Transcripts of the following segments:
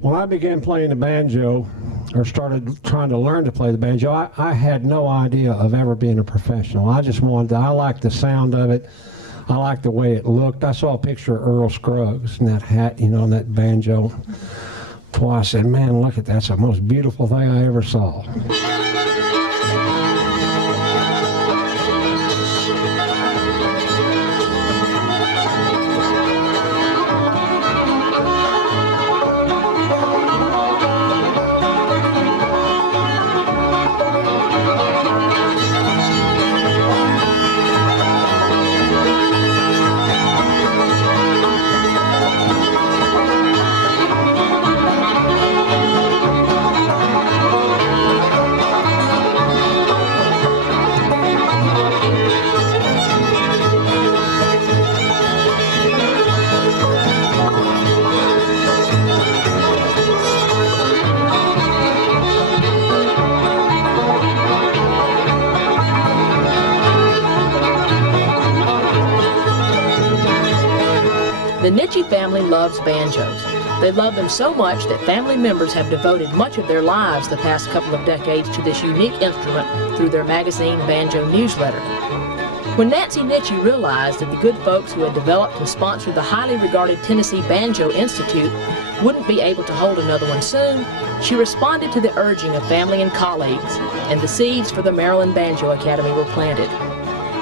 When I began playing the banjo, or started trying to learn to play the banjo, I had no idea of ever being a professional. I just wanted to, I liked the sound of it. I liked the way it looked. I saw a picture of Earl Scruggs in that hat, you know, and that banjo. Boy, I said, man, look at that. That's the most beautiful thing I ever saw. The Nitchie family loves banjos. They love them so much that family members have devoted much of their lives the past couple of decades to this unique instrument through their magazine Banjo newsletter. When Nancy Nitchie realized that the good folks who had developed and sponsored the highly regarded Tennessee Banjo Institute wouldn't be able to hold another one soon, she responded to the urging of family and colleagues, and the seeds for the Maryland Banjo Academy were planted.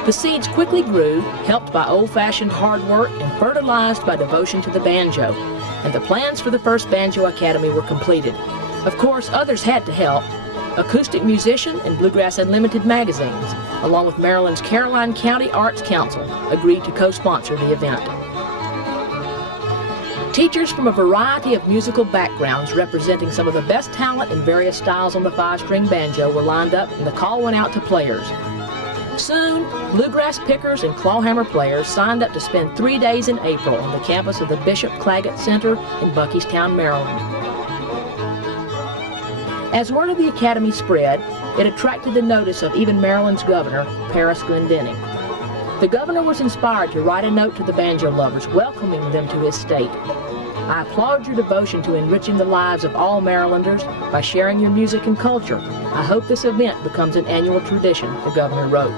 The seeds quickly grew, helped by old-fashioned hard work and fertilized by devotion to the banjo, and the plans for the first Banjo Academy were completed. Of course, others had to help. Acoustic Musician and Bluegrass Unlimited magazines, along with Maryland's Caroline County Arts Council, agreed to co-sponsor the event. Teachers from a variety of musical backgrounds representing some of the best talent in various styles on the five-string banjo were lined up, and the call went out to players. Soon, bluegrass pickers and clawhammer players signed up to spend 3 days in April on the campus of the Bishop Claggett Center in Buckystown, Maryland. As word of the Academy spread, it attracted the notice of even Maryland's governor, Paris Glendenning. The governor was inspired to write a note to the banjo lovers, welcoming them to his state. I applaud your devotion to enriching the lives of all Marylanders by sharing your music and culture. I hope this event becomes an annual tradition, the governor wrote.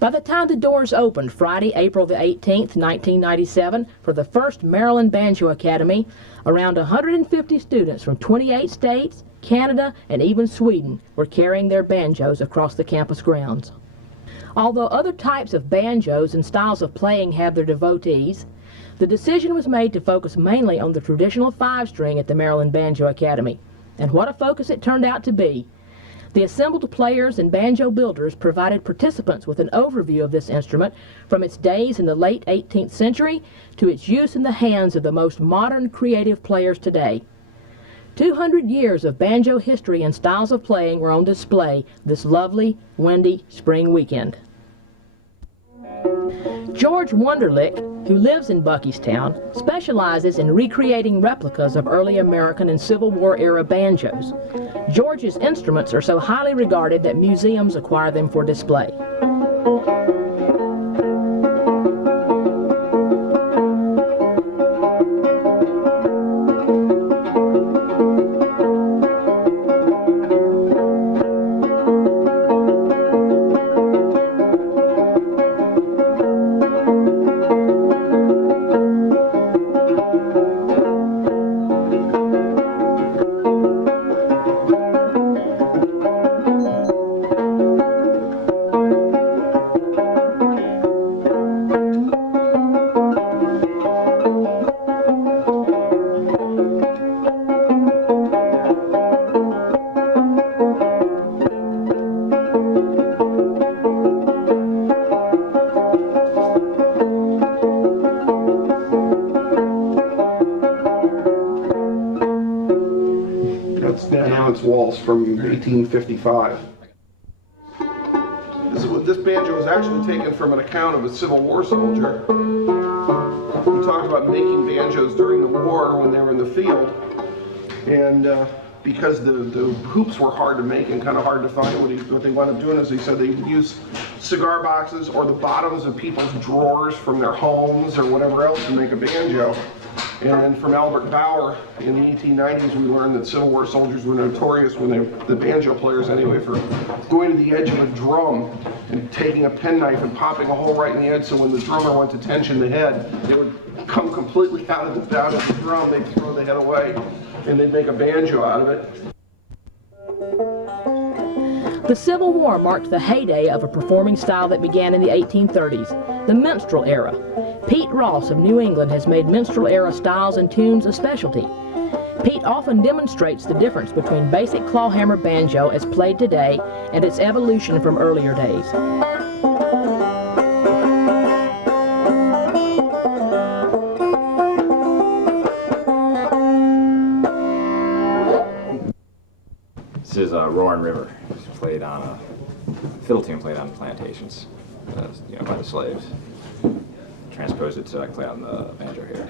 By the time the doors opened Friday, April the 18th, 1997, for the first Maryland Banjo Academy, around 150 students from 28 states, Canada, and even Sweden were carrying their banjos across the campus grounds. Although other types of banjos and styles of playing have their devotees, the decision was made to focus mainly on the traditional five-string at the Maryland Banjo Academy. And what a focus it turned out to be. The assembled players and banjo builders provided participants with an overview of this instrument from its days in the late 18th century to its use in the hands of the most modern creative players today. 200 years of banjo history and styles of playing were on display this lovely, windy spring weekend. George Wunderlich, who lives in Buckystown, specializes in recreating replicas of early American and Civil War era banjos. George's instruments are so highly regarded that museums acquire them for display. It's now its waltz from 1855. This banjo was actually taken from an account of a Civil War soldier who talked about making banjos during the war when they were in the field. And because the hoops were hard to make and kind of hard to find, what they wound up doing is they said they would use cigar boxes or the bottoms of people's drawers from their homes or whatever else to make a banjo. And from Albert Bauer in the 1890s, we learned that Civil War soldiers were notorious, the banjo players anyway, for going to the edge of a drum and taking a penknife and popping a hole right in the edge, so when the drummer went to tension the head, they would come completely out of the drum, they'd throw the head away, and they'd make a banjo out of it. The Civil War marked the heyday of a performing style that began in the 1830s, the minstrel era. Pete Ross of New England has made minstrel-era styles and tunes a specialty. Pete often demonstrates the difference between basic clawhammer banjo as played today and its evolution from earlier days. This is Roaring River. It's played on a fiddle tune played on plantations, by the slaves. Transpose it so I can play on the banjo here.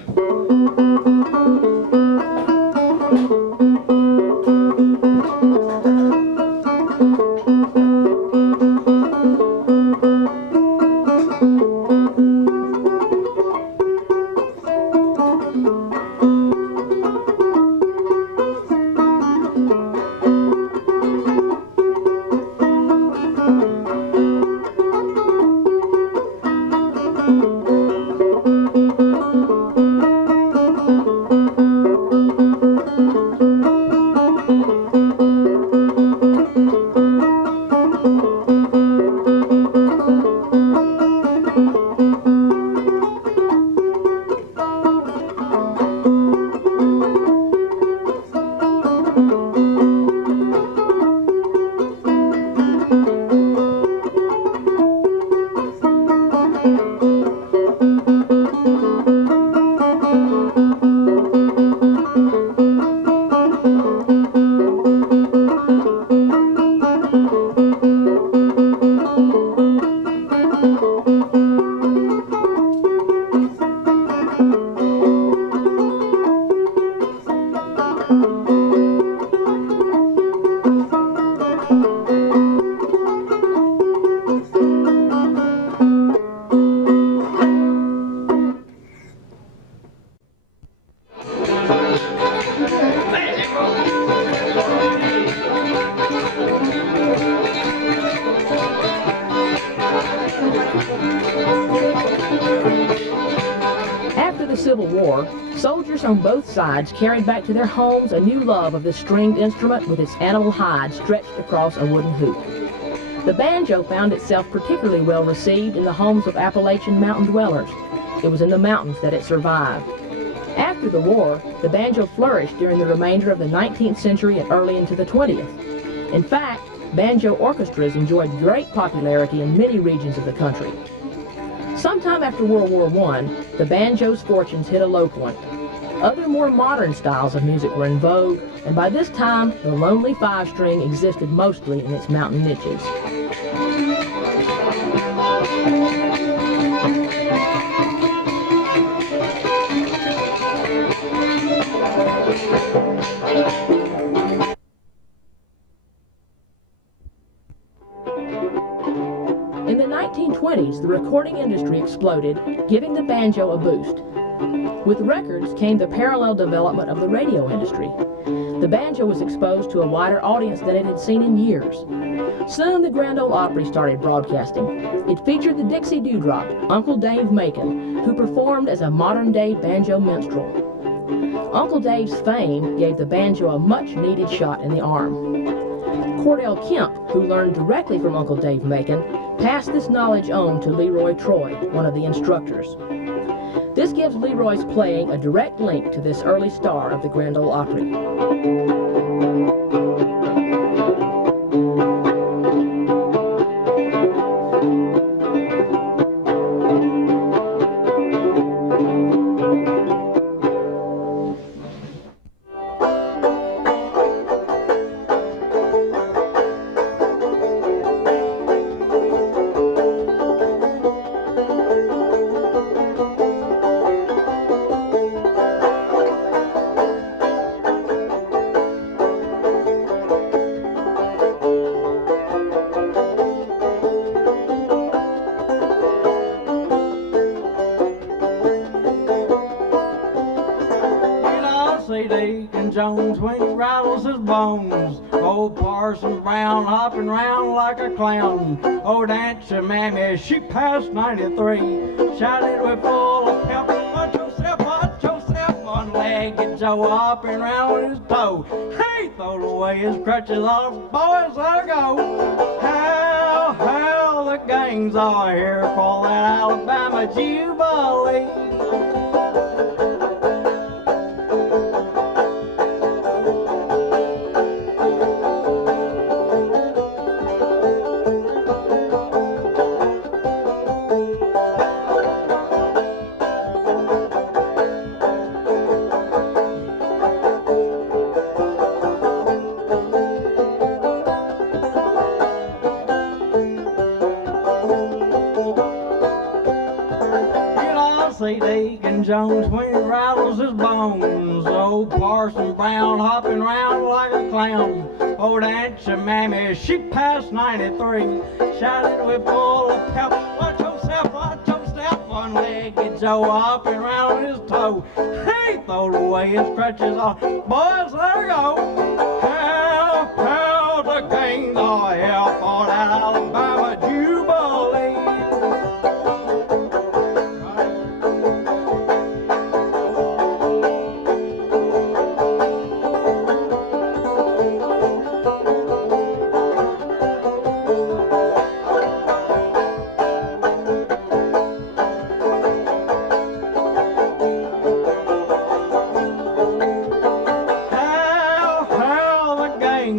On both sides carried back to their homes a new love of this stringed instrument with its animal hide stretched across a wooden hoop. The banjo found itself particularly well received in the homes of Appalachian mountain dwellers. It was in the mountains that it survived. After the war, the banjo flourished during the remainder of the 19th century and early into the 20th. In fact, banjo orchestras enjoyed great popularity in many regions of the country. Sometime after World War I, the banjo's fortunes hit a low point. Other more modern styles of music were in vogue, and by this time, the lonely five-string existed mostly in its mountain niches. In the 1920s, the recording industry exploded, giving the banjo a boost. With records came the parallel development of the radio industry. The banjo was exposed to a wider audience than it had seen in years. Soon the Grand Ole Opry started broadcasting. It featured the Dixie Dewdrop, Uncle Dave Macon, who performed as a modern-day banjo minstrel. Uncle Dave's fame gave the banjo a much-needed shot in the arm. Cordell Kemp, who learned directly from Uncle Dave Macon, passed this knowledge on to Leroy Troy, one of the instructors. This gives Leroy's playing a direct link to this early star of the Grand Ole Opry. see Deacon Jones when he rattles his bones. Old Parson Brown hopping round like a clown. Oh, Dancer Mammy, she passed 93. Shouted with full of pep, watch yourself, one-legged Joe hopping round with his toe. Hey, throwed away his crutches off, boys, let her go. How the gangs are here for that Alabama Jubilee. Deacon Jones when he rattles his bones. Old Parson Brown hopping round like a clown. Old Dancer Mammy, she passed 93. Shouted with full of pep, watch yourself, one-legged Joe hopping round his toe. Hey, throwed away his crutches off, boys, let her go. How the gangs are here for that Alabama Jubilee.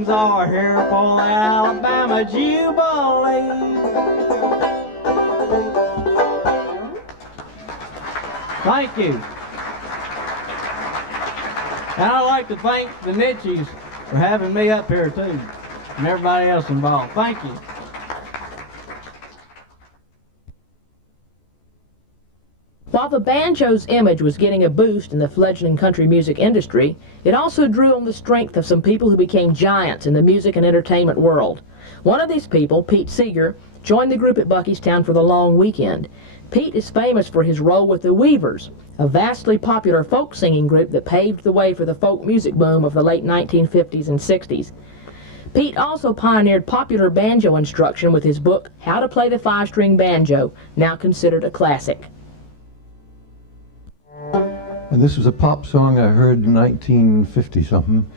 Are here for the Alabama Jubilee. Thank you. And I'd like to thank the Nitchies for having me up here too, and everybody else involved. Thank you. While the banjo's image was getting a boost in the fledgling country music industry, it also drew on the strength of some people who became giants in the music and entertainment world. One of these people, Pete Seeger, joined the group at Buckystown for the long weekend. Pete is famous for his role with the Weavers, a vastly popular folk singing group that paved the way for the folk music boom of the late 1950s and 60s. Pete also pioneered popular banjo instruction with his book, How to Play the Five-String Banjo, now considered a classic. And this was a pop song I heard in 1950-something,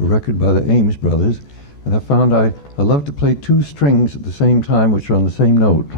a record by the Ames brothers, and I found I love to play two strings at the same time which are on the same note.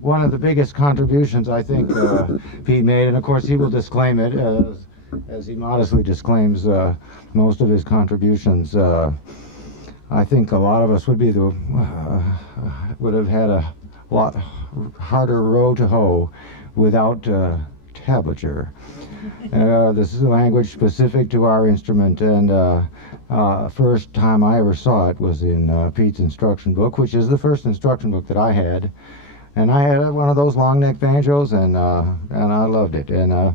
One of the biggest contributions I think Pete made, and of course he will disclaim it as he modestly disclaims most of his contributions. I think a lot of us would have had a lot harder row to hoe without tablature. This is a language specific to our instrument, and first time I ever saw it was in Pete's instruction book, which is the first instruction book that I had. And I had one of those long neck banjos, and I loved it. And I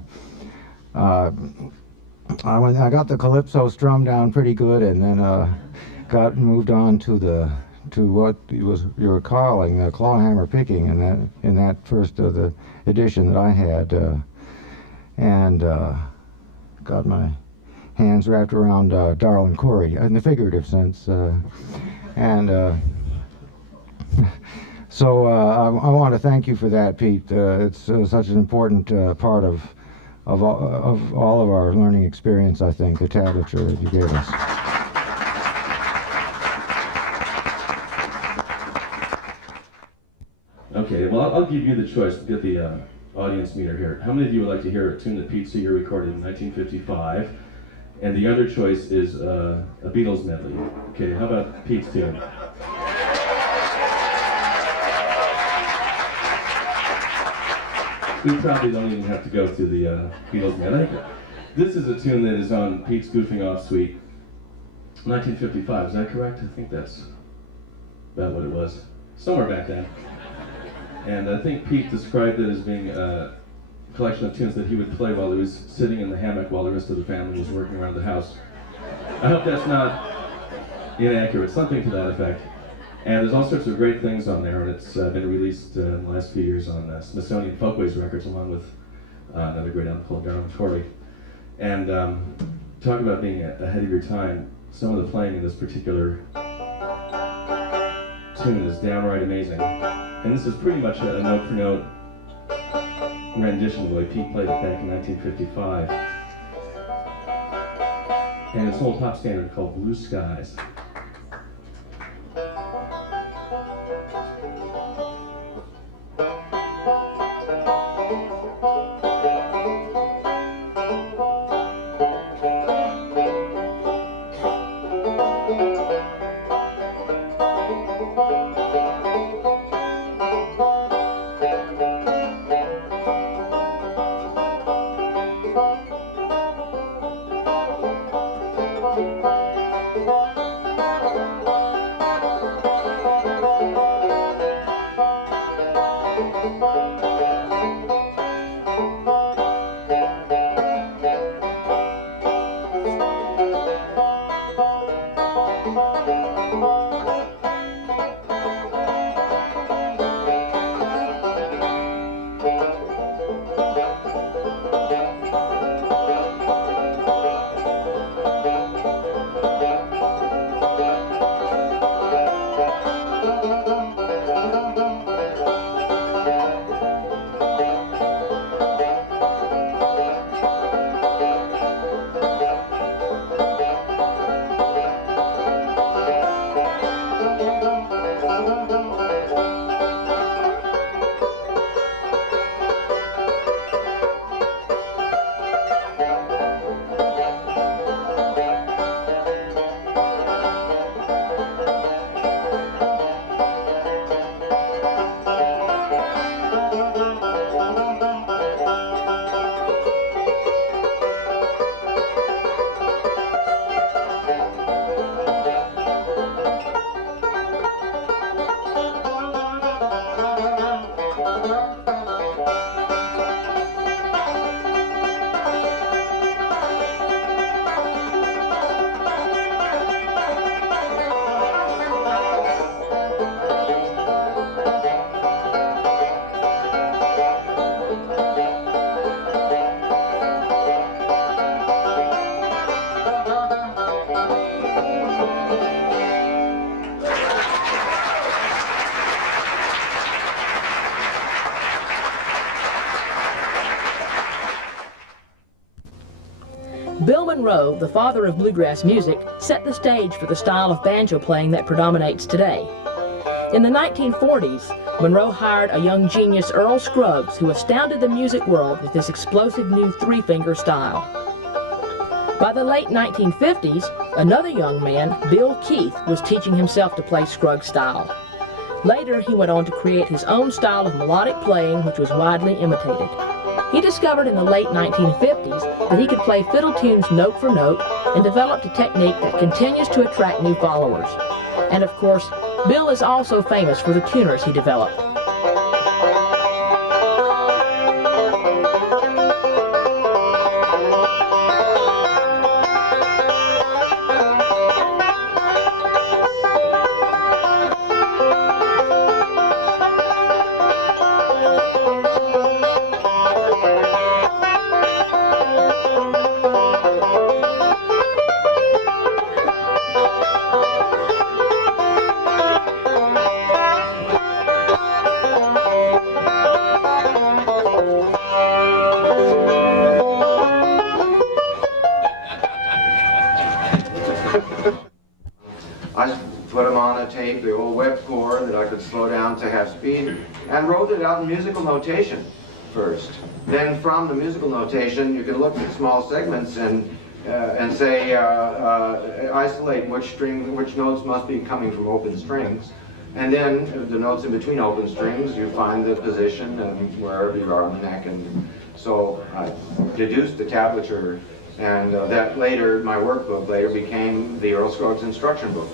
got the calypso strummed down pretty good, and then got moved on to what you were calling the clawhammer picking in that first of the edition that I had, and got my hands wrapped around Darlin Corey in the figurative sense. So I want to thank you for that, Pete. It's such an important part of all of our learning experience, I think, the tablature that you gave us. Okay, well, I'll give you the choice to get the audience meter here. How many of you would like to hear a tune that Pete Seeger recorded in 1955? And the other choice is a Beatles medley. Okay, how about Pete's tune? We probably don't even have to go through the Beatles medley. This is a tune that is on Pete's Goofing Off Suite, 1955. Is that correct? I think that's about what it was. Somewhere back then. And I think Pete described it as being a collection of tunes that he would play while he was sitting in the hammock while the rest of the family was working around the house. I hope that's not inaccurate, something to that effect. And there's all sorts of great things on there, and it's been released in the last few years on Smithsonian Folkways Records, along with another great album called Darlin Corey. And talk about being ahead of your time. Some of the playing in this particular tune is downright amazing. And this is pretty much a note-for-note rendition of the way Pete played it back in 1955. And it's an old pop standard called Blue Skies. Bill Monroe, the father of bluegrass music, set the stage for the style of banjo playing that predominates today. In the 1940s, Monroe hired a young genius, Earl Scruggs, who astounded the music world with this explosive new three-finger style. By the late 1950s, another young man, Bill Keith, was teaching himself to play Scruggs style. Later, he went on to create his own style of melodic playing, which was widely imitated. He discovered in the late 1950s that he could play fiddle tunes note for note and developed a technique that continues to attract new followers. And of course, Bill is also famous for the tuners he developed. tape, the old web score that I could slow down to half speed, and wrote it out in musical notation first. Then from the musical notation, you could look at small segments and say, isolate which notes must be coming from open strings. And then the notes in between open strings, you find the position and wherever you are on the neck. And so I deduced the tablature, and that later, my workbook later became the Earl Scruggs instruction book.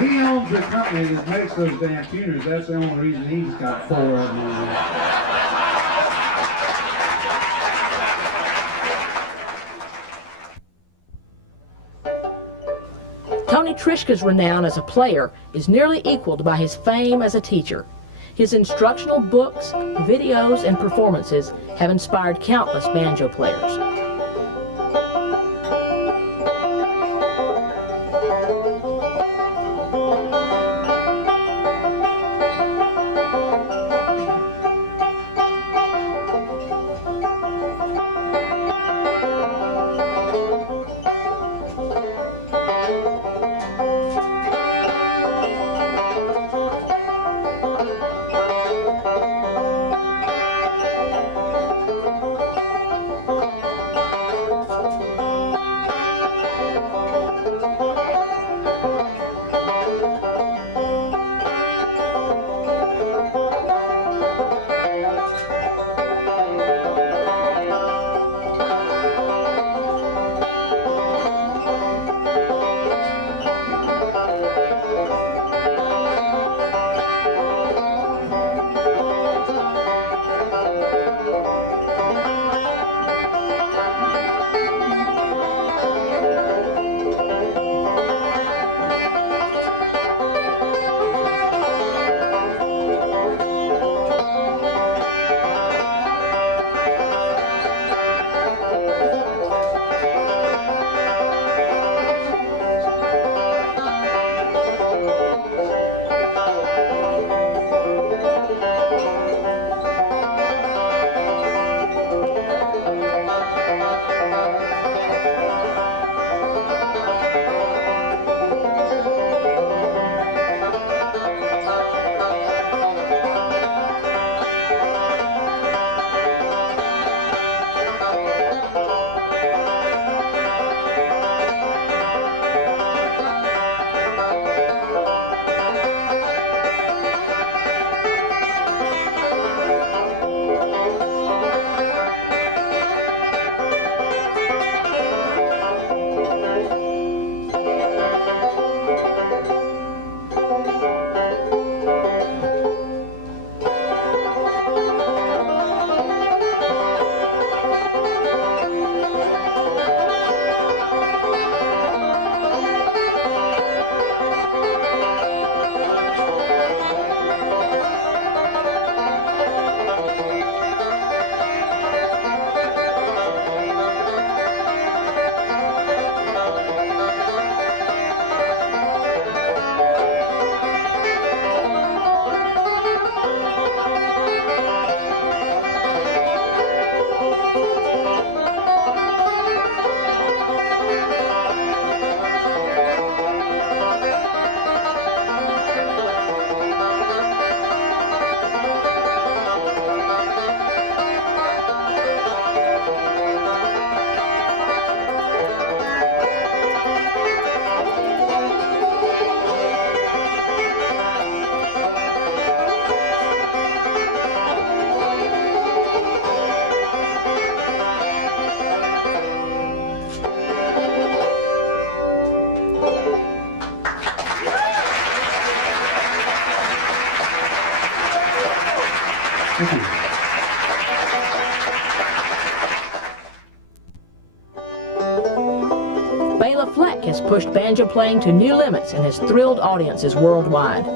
He owns the company that makes those damn tuners. That's the only reason he's got 4 of them on there. Tony Trischka's renown as a player is nearly equaled by his fame as a teacher. His instructional books, videos, and performances have inspired countless banjo players. Thank you. Béla Fleck has pushed banjo playing to new limits and has thrilled audiences worldwide.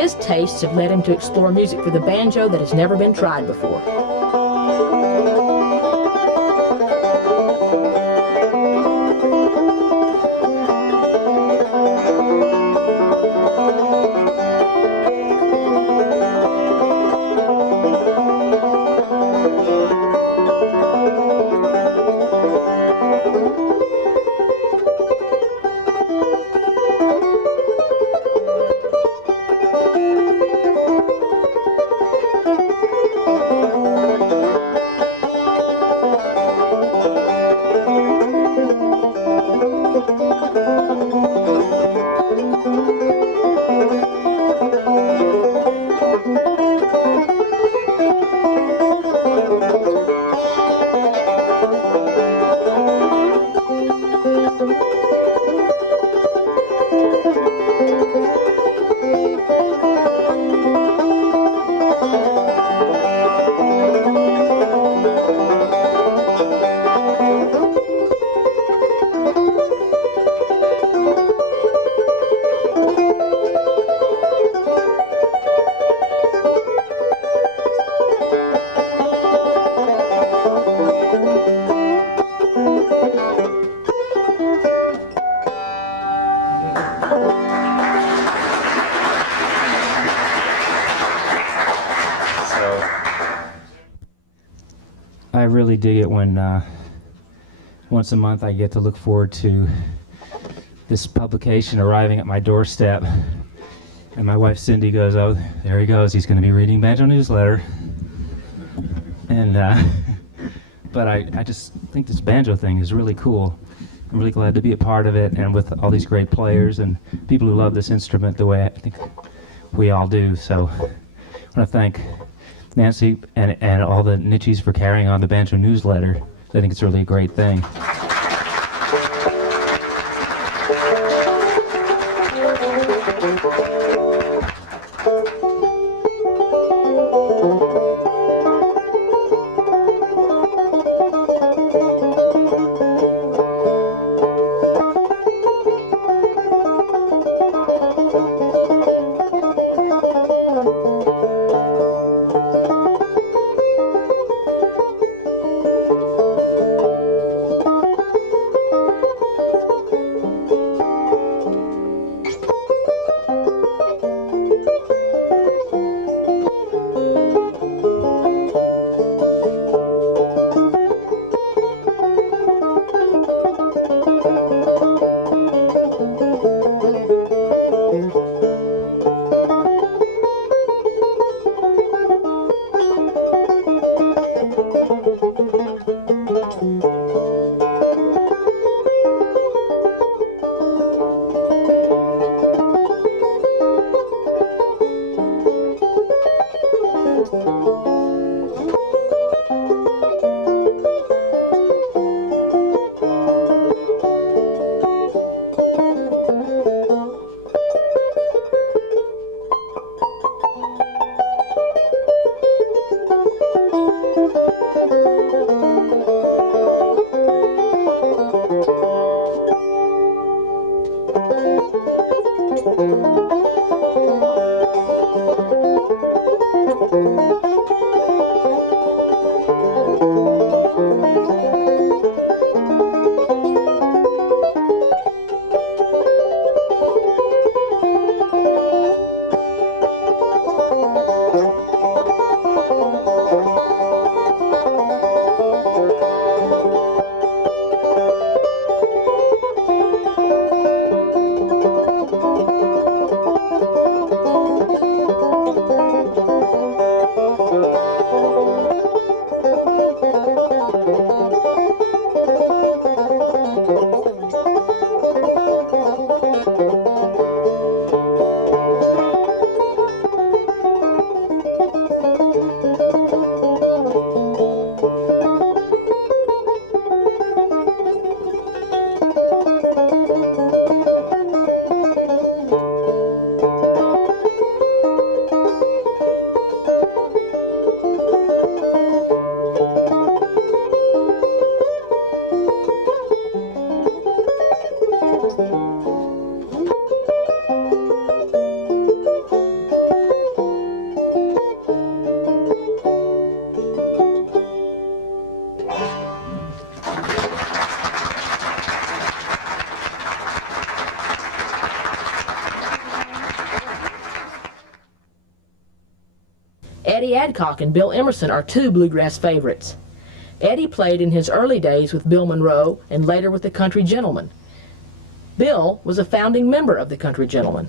His tastes have led him to explore music for the banjo that has never been tried before. I really dig it when once a month I get to look forward to this publication arriving at my doorstep, and my wife Cindy goes, "Oh, there he goes, he's going to be reading Banjo Newsletter." And but I just think this banjo thing is really cool. I'm really glad to be a part of it, and with all these great players and people who love this instrument the way I think we all do. So I want to thank Nancy and all the Nichies for carrying on the Banjo Newsletter. I think it's really a great thing. Adcock and Bill Emerson are two bluegrass favorites. Eddie played in his early days with Bill Monroe and later with the Country Gentlemen. Bill was a founding member of the Country Gentlemen.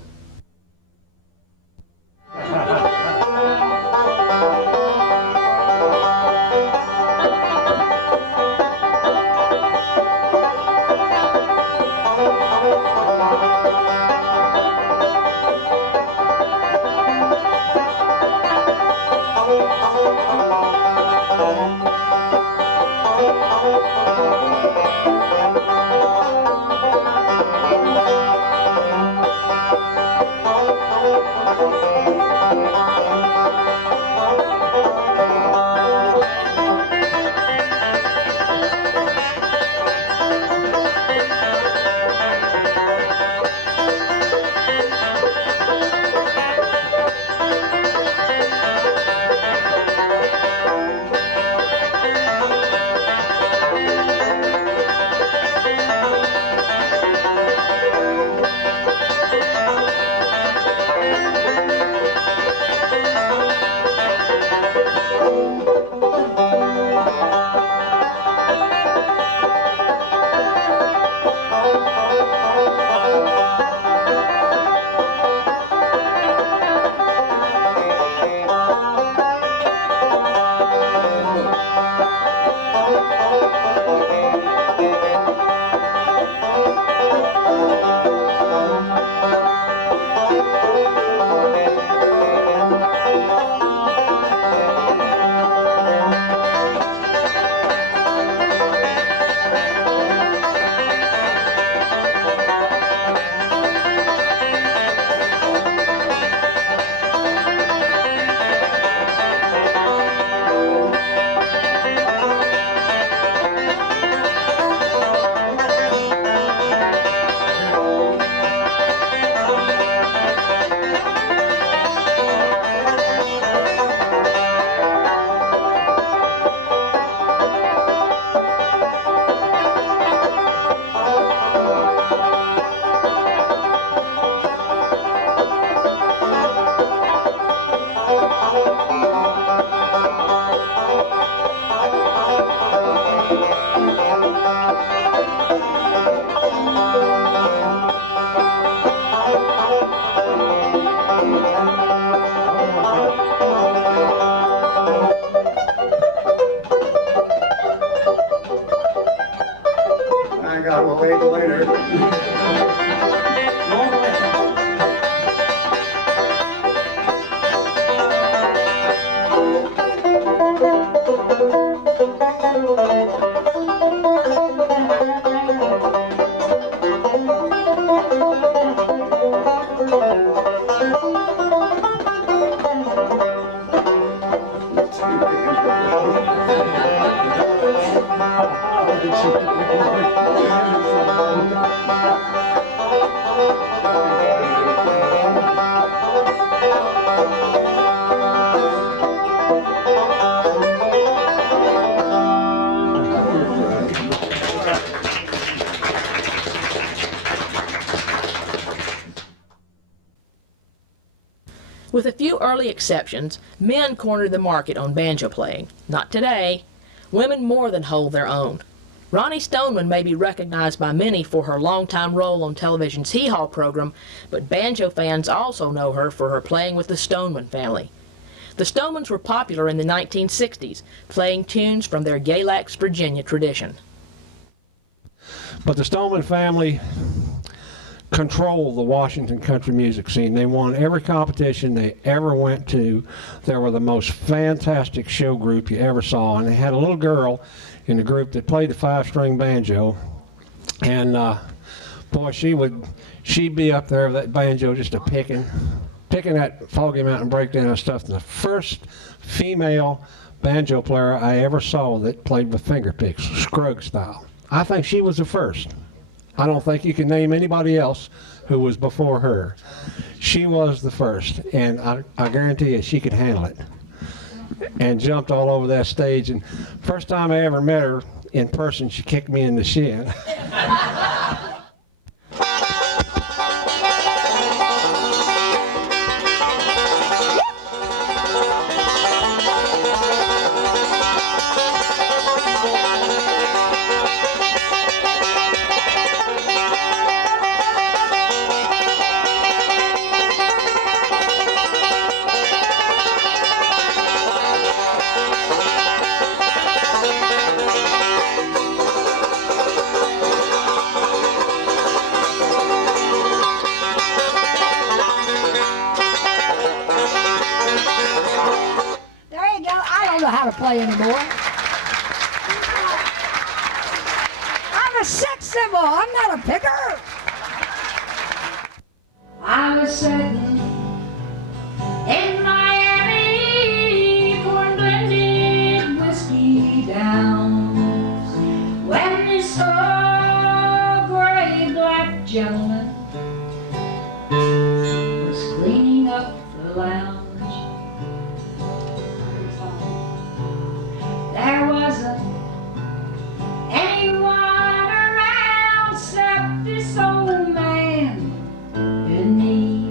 With a few early exceptions, men cornered the market on banjo playing. Not today. Women more than hold their own. Roni Stoneman may be recognized by many for her longtime role on television's Hee Haw program, but banjo fans also know her for her playing with the Stoneman family. The Stonemans were popular in the 1960s, playing tunes from their Galax, Virginia tradition. But the Stoneman family controlled the Washington country music scene. They won every competition they ever went to. They were the most fantastic show group you ever saw, and they had a little girl in the group that played the 5-string banjo, and boy, she'd be up there with that banjo just a picking that Foggy Mountain breakdown stuff. And the first female banjo player I ever saw that played with finger picks, Scruggs style. I think she was the first. I don't think you can name anybody else who was before her. She was the first, and I guarantee you she could handle it. And jumped all over that stage. And first time I ever met her in person, she kicked me in the shin. don't know how to play anymore. I'm a sex symbol. I'm not a picker. I was sitting in Miami, pouring blended whiskey down, when this old gray black gentleman was cleaning up the lounge. There wasn't anyone around except this old man and me.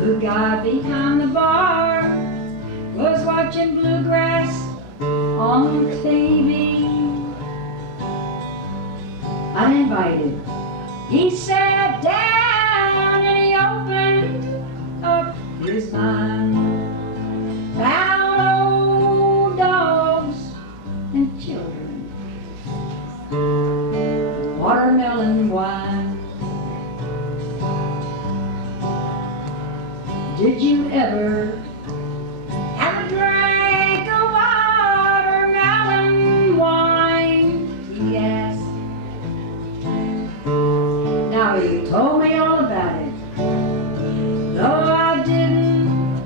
The guy behind the bar was watching bluegrass on TV. Uninvited, he sat down and he opened up his mind. Found old dogs and children, watermelon wine. Did you ever have a drink of watermelon wine? He asked. Now he told me all about it, though I didn't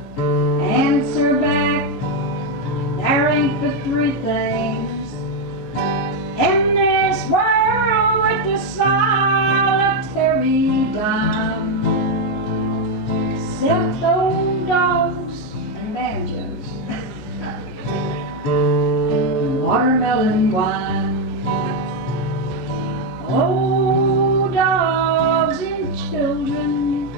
answer back. There ain't but three things in this world with the solitary dime, except old dogs and banjos, and watermelon wine. Old dogs and children,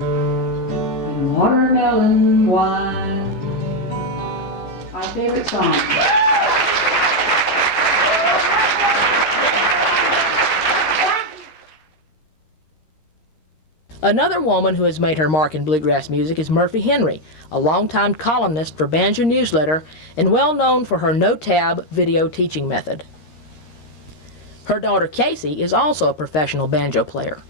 and watermelon wine. My favorite song. Another woman who has made her mark in bluegrass music is Murphy Henry, a longtime columnist for Banjo Newsletter and well known for her no-tab video teaching method. Her daughter Casey is also a professional banjo player.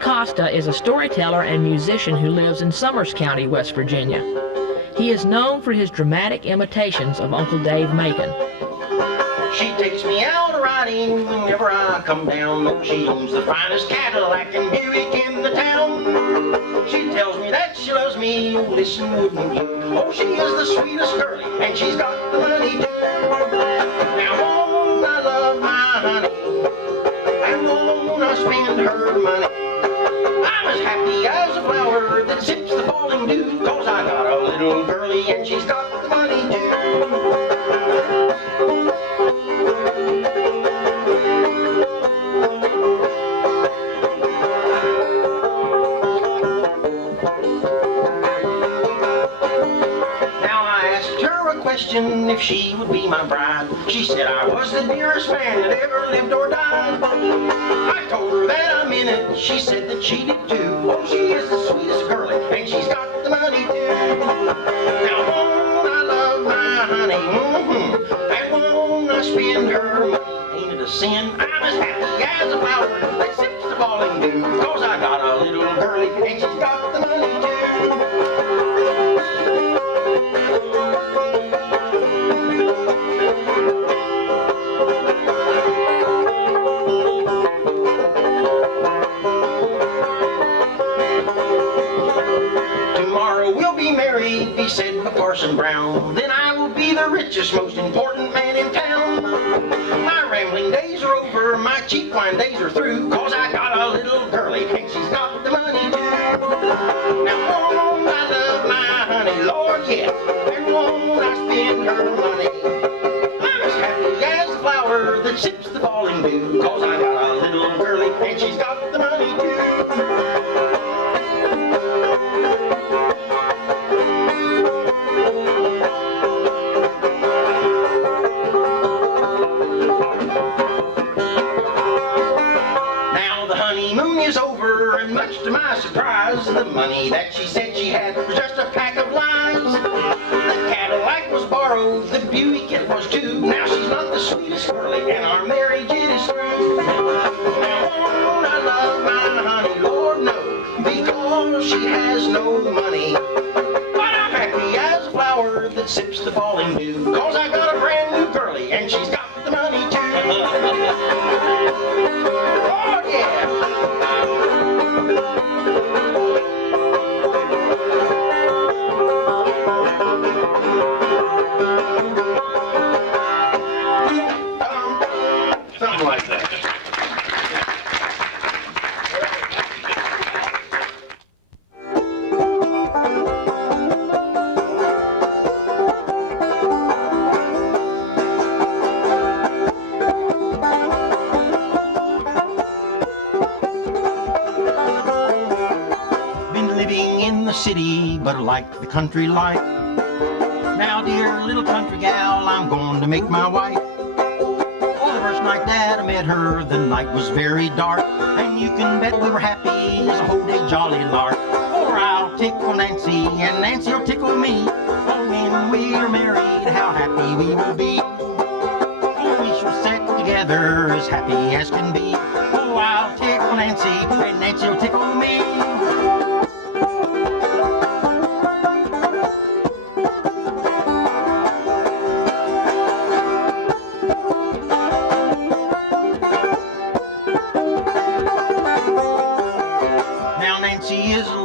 Costa is a storyteller and musician who lives in Summers County, West Virginia. He is known for his dramatic imitations of Uncle Dave Macon. She takes me out riding whenever I come down. She owns the finest Cadillac and Buick in the town. She tells me that she loves me, oh listen wouldn't you? Oh, she is the sweetest girl and she's got the money too. Now won't I love my honey, and won't I spend her money? I'm as happy as a flower that sips the falling dew, 'cause I got a little girlie and she's got the money too. If she would be my bride. She said I was the dearest man that ever lived or died. I told her that I meant it. She said that she did too. Oh, she is the sweetest girlie, and she's got the money too. Now won't I love my honey, and won't I spend her money? Ain't it a sin? I'm as happy as a flower that sips the falling dew, 'cause I got a little girlie, and she's got the money too. He said to Parson Brown, then I will be the richest, most important man in town. My rambling days are over, my cheap wine days are through, 'cause I got a little girlie and she's got the money too. Now won't I love my honey, Lord, yes, and won't I spend her money? I'm as happy as a flower that sips the falling dew, 'cause I got a little girlie and she's got the money too. Much to my surprise, the money that she said she had was just a pack of lies. The Cadillac was borrowed, the Buick it was too. Now she's not the sweetest girlie, and our marriage it is through. Now won't I love my honey? Lord, no, because she has no money. But I'm happy as a flower that sips the falling dew, 'cause I got a brand new girlie, and she's got the money too. Oh, yeah. Something like that. Been living in the city, but I like the country life. Now, dear little country gal, I'm going to make my wife. First night that I met her, the night was very dark, and you can bet we were happy as a whole day jolly lark. For I'll tickle Nancy, and Nancy'll tickle me. Oh, when we are married, how happy we will be. For we shall sit together as happy as can be. Oh, I'll tickle Nancy, and Nancy'll tickle me.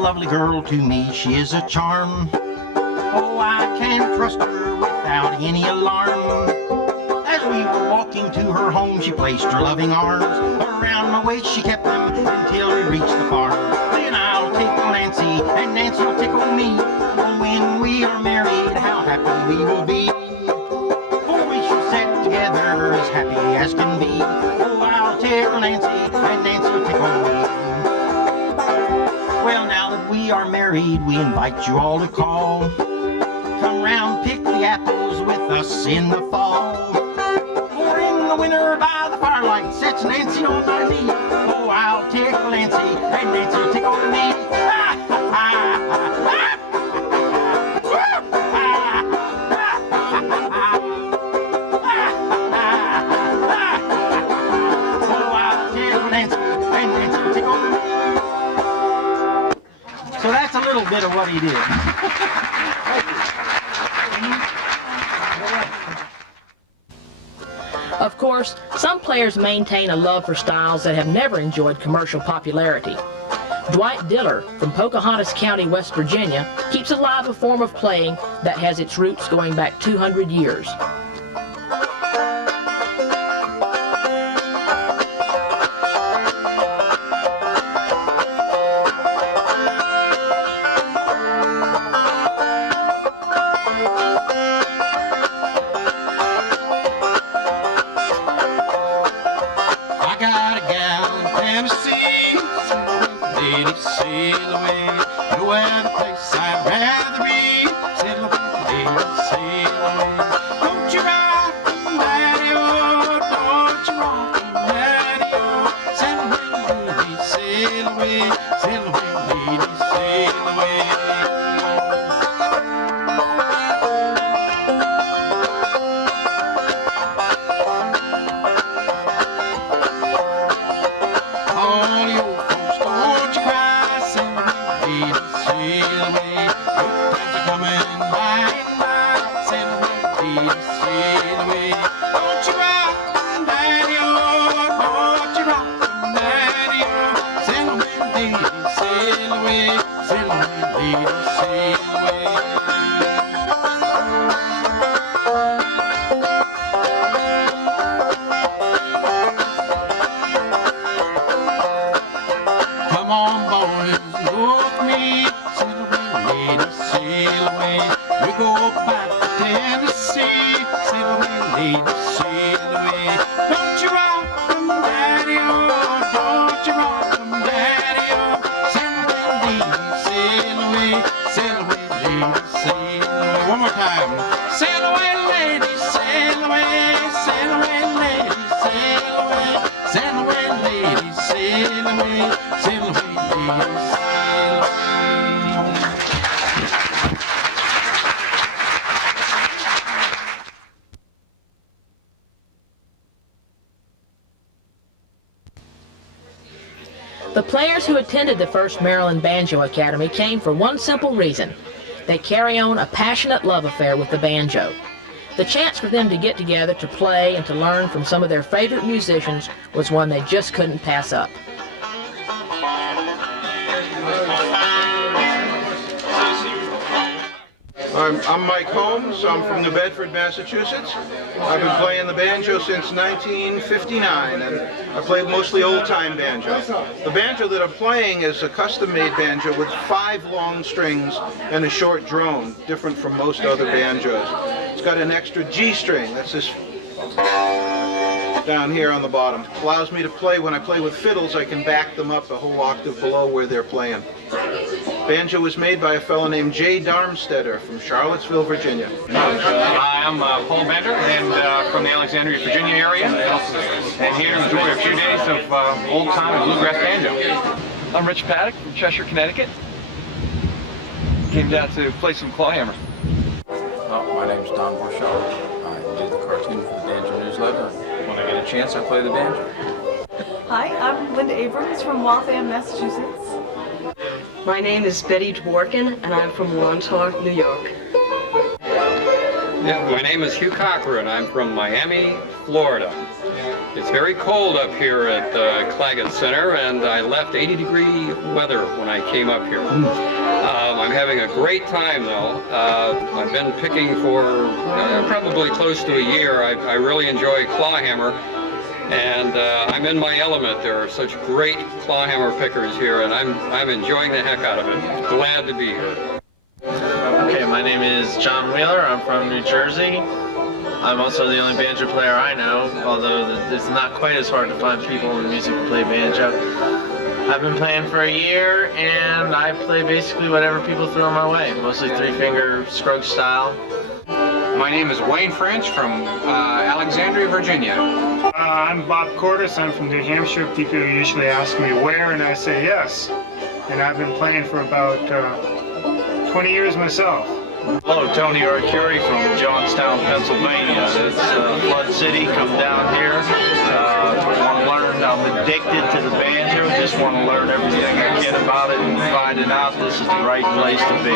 Lovely girl to me, she is a charm. Oh, I can't trust her without any alarm. As we were walking to her home, she placed her loving arms around my waist. She kept them until we reached the farm. Then I'll tickle Nancy, and Nancy will tickle me. Oh, when we are married, how happy we will be. For we shall sit together as happy as can be. Oh, I'll tickle Nancy, and Nancy will tickle me. Well, now that we are married, we invite you all to call. Come round, pick the apples with us in the fall. For in the winter by the firelight sits Nancy on my knee. Oh, I'll tickle Nancy, and Nancy will tickle me. So that's a little bit of what he did. Of course, some players maintain a love for styles that have never enjoyed commercial popularity. Dwight Diller from Pocahontas County, West Virginia, keeps alive a form of playing that has its roots going back 200 years. sail away. Nowhere the place I'd rather be. Sail away, lady, sail away. Don't you rock, daddy, oh, don't you rock, daddy, oh. Sail away, lady, sail away. Sail away, lady, sail away. The players who attended the first Maryland Banjo Academy came for one simple reason. They carry on a passionate love affair with the banjo. The chance for them to get together to play and to learn from some of their favorite musicians was one they just couldn't pass up. I'm Mike Holmes. I'm from New Bedford, Massachusetts. I've been playing the banjo since 1959, and I play mostly old-time banjo. The banjo that I'm playing is a custom-made banjo with 5 long strings and a short drone, different from most other banjos. It's got an extra G string, that's this down here on the bottom. Allows me to play, when I play with fiddles, I can back them up a whole octave below where they're playing. Banjo was made by a fellow named J. Darmstetter from Charlottesville, Virginia. Hi, I'm Paul Bender, and from the Alexandria, Virginia area, and here to enjoy a few days of old-time and bluegrass banjo. I'm Rich Paddock from Cheshire, Connecticut. Came down to play some clawhammer. My name's Don Borshaw. I do the cartoon for the Banjo newsletter. When I get a chance, I play the banjo. Hi, I'm Linda Abrams from Waltham, Massachusetts. My name is Betty Dworkin, and I'm from Montauk, New York. Yeah, my name is Hugh Cochran. I'm from Miami, Florida. It's very cold up here at Claggett Center, and I left 80-degree weather when I came up here. I'm having a great time, though. I've been picking for probably close to a year. I really enjoy clawhammer, and I'm in my element. There are such great clawhammer pickers here, and I'm enjoying the heck out of it. Glad to be here. Okay, my name is John Wheeler. I'm from New Jersey. I'm also the only banjo player I know, although it's not quite as hard to find people in music who play banjo. I've been playing for a year, and I play basically whatever people throw my way, mostly 3-finger scruggs style. My name is Wayne French from Alexandria, Virginia. I'm Bob Cordes. I'm from New Hampshire. People usually ask me where, and I say yes. And I've been playing for about 20 years myself. Hello, Tony Arcuri from Johnstown, Pennsylvania. It's Flood City. Come down here. Want to learn. I'm addicted to the banjo. Just want to learn everything I can about it and find it out. This is the right place to be.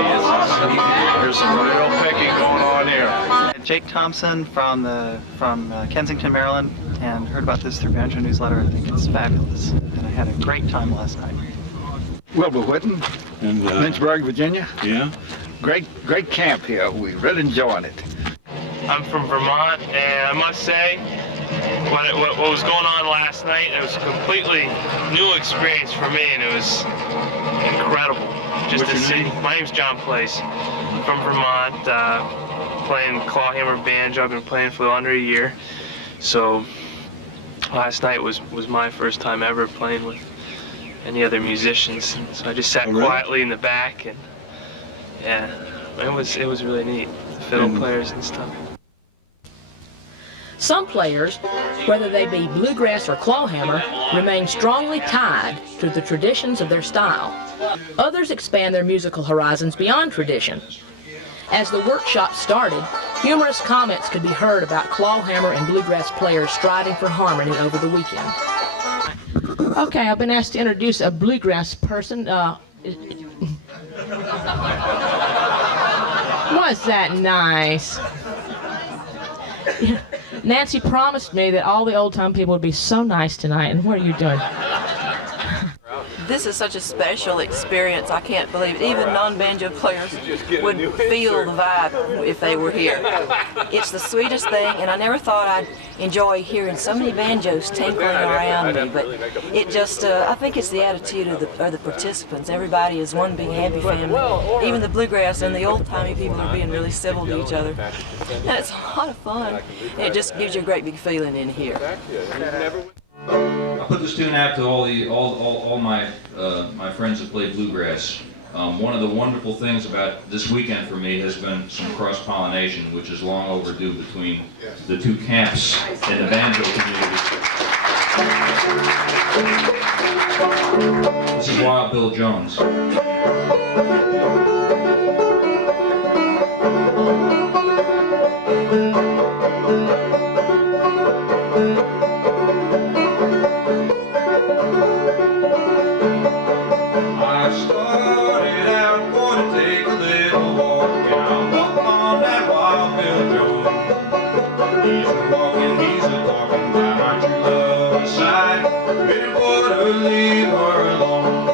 There's some real picking going on here. Jake Thompson from Kensington, Maryland, and heard about this through Banjo Newsletter. I think it's fabulous, and I had a great time last night. Wilbur Whitten in Lynchburg, Virginia. Yeah. Great camp here. We're really enjoying it. I'm from Vermont, and I must say, what was going on last night, it was a completely new experience for me, and it was incredible. Just to see. My name's John Place. I'm from Vermont, playing clawhammer banjo. I've been playing for under a year. So last night was my first time ever playing with any other musicians. And so I just sat quietly in the back, and yeah, it was really neat. The fiddle players and stuff. Some players, whether they be bluegrass or clawhammer, remain strongly tied to the traditions of their style. Others expand their musical horizons beyond tradition. As the workshop started, humorous comments could be heard about clawhammer and bluegrass players striving for harmony over the weekend. Okay, I've been asked to introduce a bluegrass person. Was that nice? Nancy promised me that all the old-time people would be so nice tonight, and what are you doing? This is such a special experience. I can't believe it. Even non-banjo players would feel the vibe if they were here. It's the sweetest thing, and I never thought I'd enjoy hearing so many banjos tinkling around me, but it just, I think it's the attitude of the participants. Everybody is one big happy family. Even the bluegrass and the old-timey people are being really civil to each other. And it's a lot of fun. And it just gives you a great big feeling in here. I put this tune out to all my my friends that play bluegrass. One of the wonderful things about this weekend for me has been some cross-pollination, which is long overdue between the two camps in the banjo community. This is Wild Bill Jones. Leave her alone.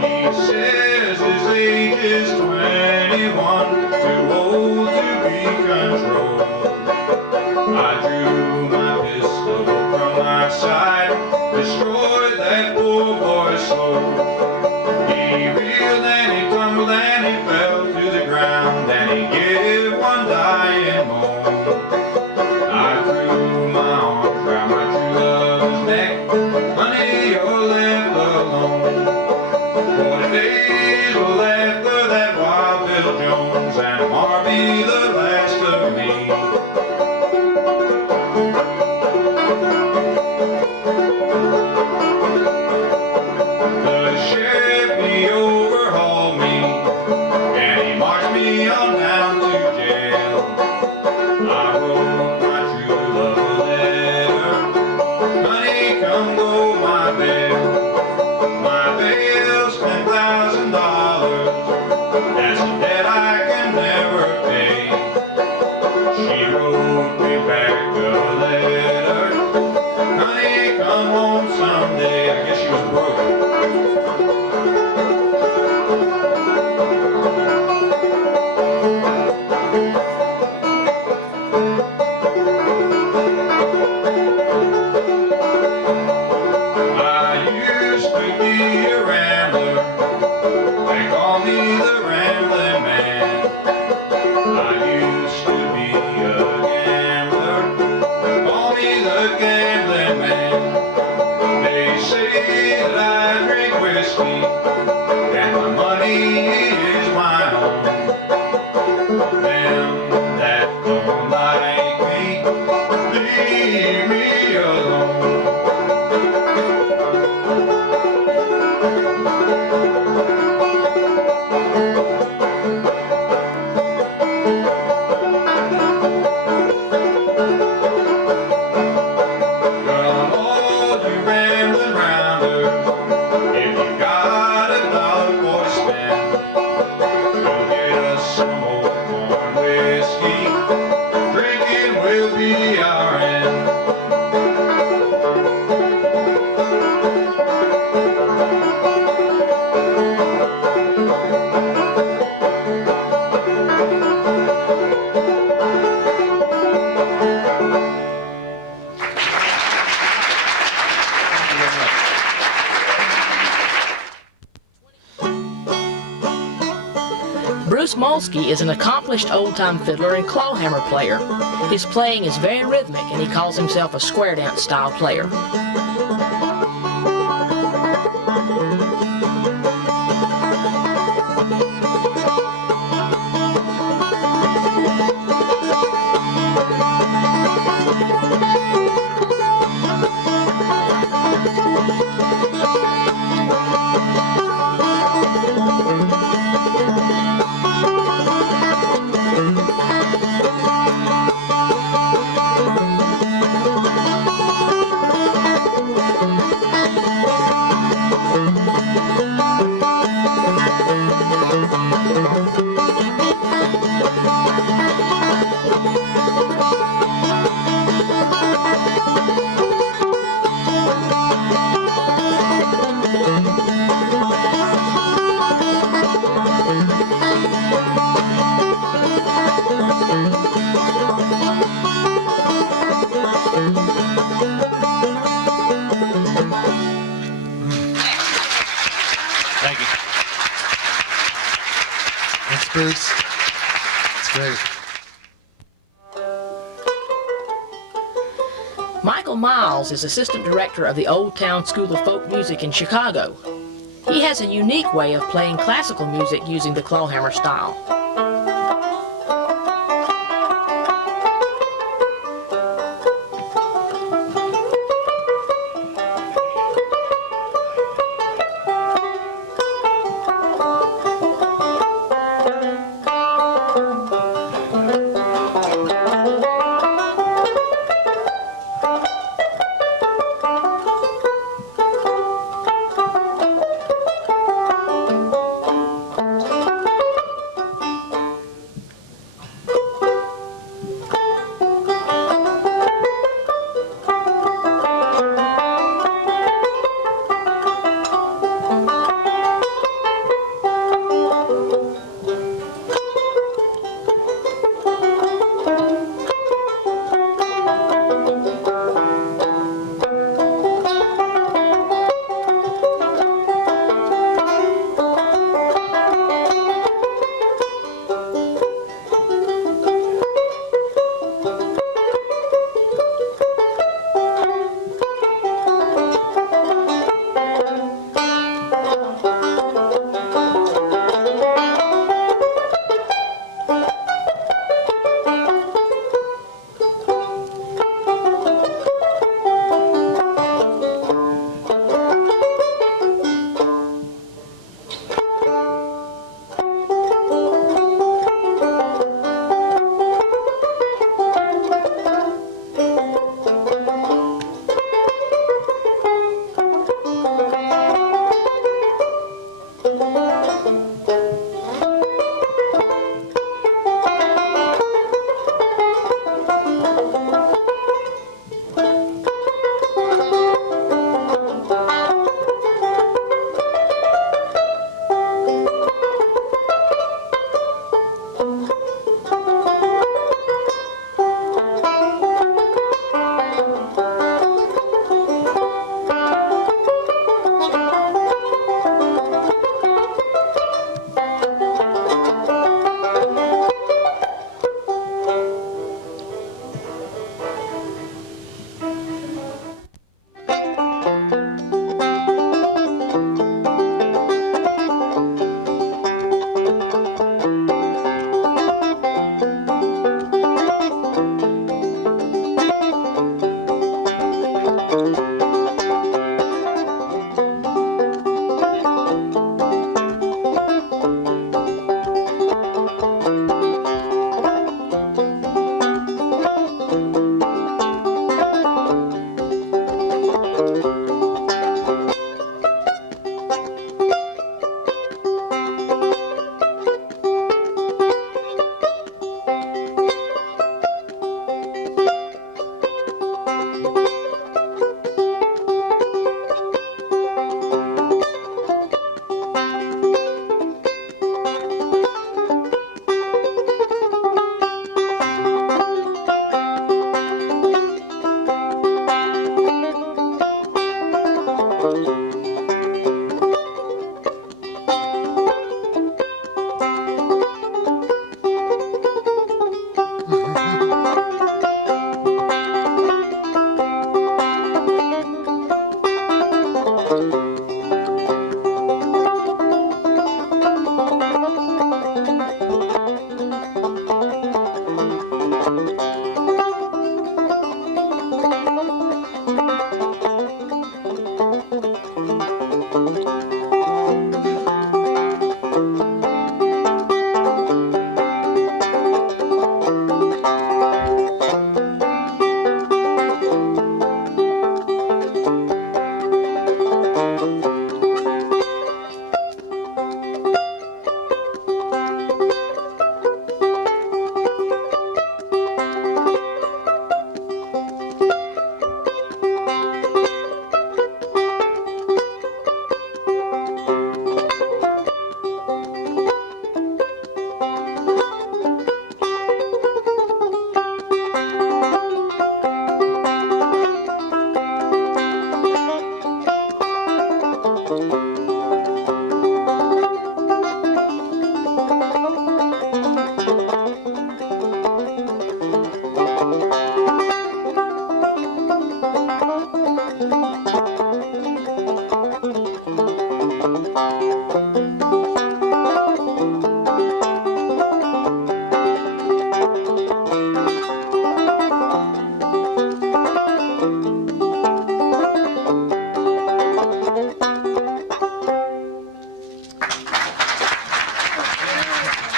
He says his age is 21, too old to be controlled. I drew my pistol from my side, destroyed that poor boy's soul. He reeled and he tumbled and he fell to the ground, and he gave one dying moan. I threw my arms around my true love's neck. Honey, you're left alone. 40 days will after that Wild Bill Jones, and tomorrow be the last of me. The sheriff, he overhauled me, and he marched me on down to jail. I wrote my true love a letter. Honey, come go my bail. My bail's $10,000. That's a debt I can never pay. She wrote me back a letter. Honey, come home someday. I guess she was broke. Molsky is an accomplished old-time fiddler and clawhammer player. His playing is very rhythmic, and he calls himself a square dance style player. Thank you. Thanks, Bruce. It's great. Michael Miles is assistant director of the Old Town School of Folk Music in Chicago. He has a unique way of playing classical music using the clawhammer style.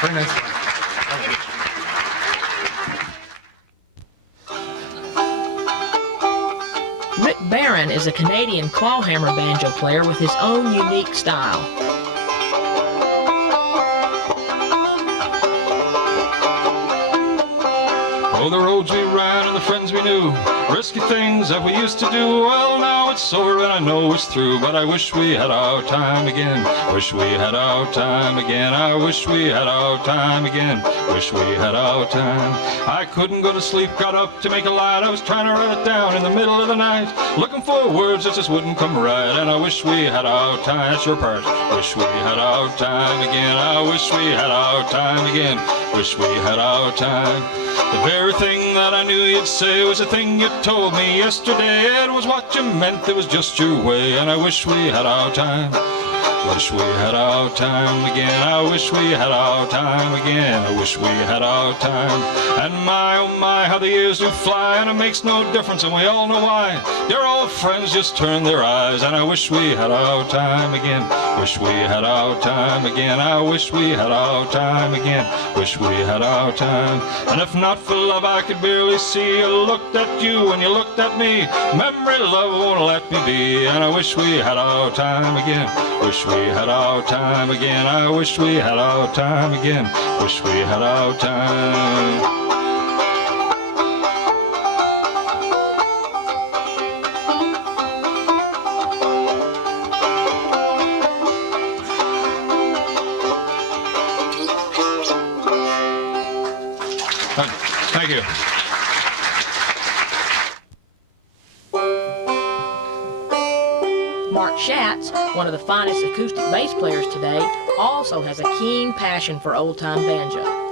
Very nice. Rick Barron is a Canadian clawhammer banjo player with his own unique style. Oh, the roads we ran and the friends we knew, risky things that we used to do. Well, now it's over and I know it's through, but I wish we had our time again. Wish we had our time again. I wish we had our time again. Wish we had our time. I couldn't go to sleep, got up to make a light. I was trying to write it down in the middle of the night, looking for words that just wouldn't come right. And I wish we had our time. That's your part. Wish we had our time again. I wish we had our time again. Wish we had our time. The very thing that I knew you'd say was the thing you told me yesterday. It was what you meant, it was just your way. And I wish we had our time. Wish we had our time again. I wish we had our time again. I wish we had our time. And my, oh my, how the years do fly. And it makes no difference, and we all know why. Your old friends just turn their eyes. And I wish we had our time again. Wish we had our time again. I wish we had our time again. Wish we had our time. And if not for love, I could barely see. You looked at you and you looked at me. Memory, love won't let me be. And I wish we had our time again. Wish we had our time again. I wish we had our time again. Wish we had our time. Thank you. Schatz, one of the finest acoustic bass players today, also has a keen passion for old-time banjo.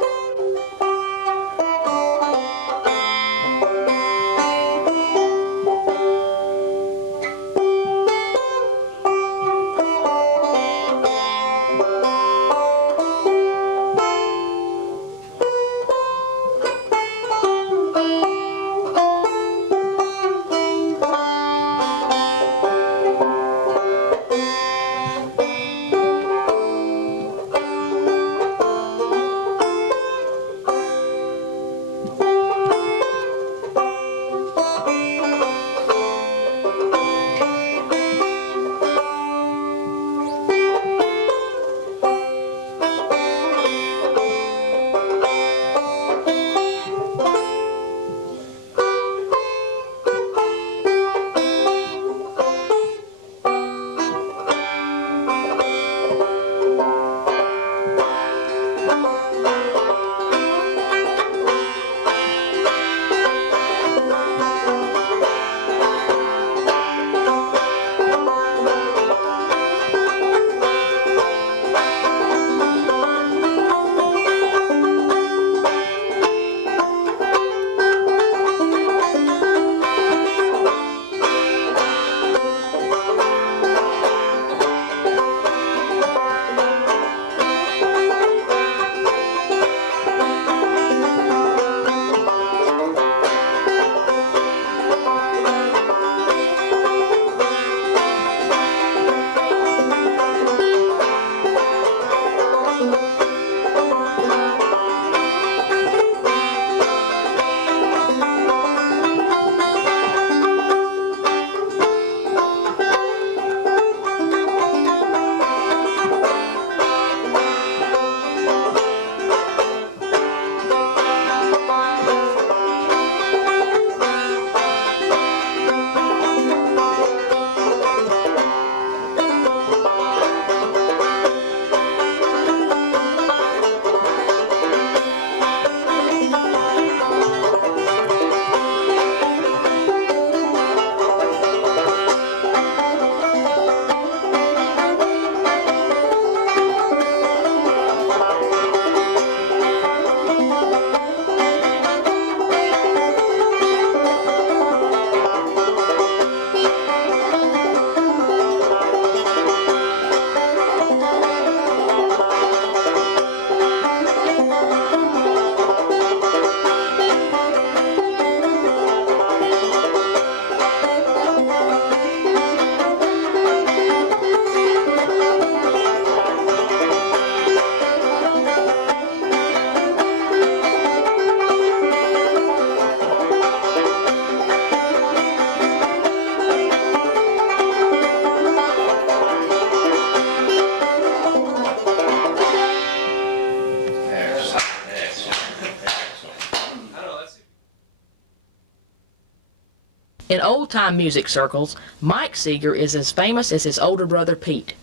In old-time music circles, Mike Seeger is as famous as his older brother Pete.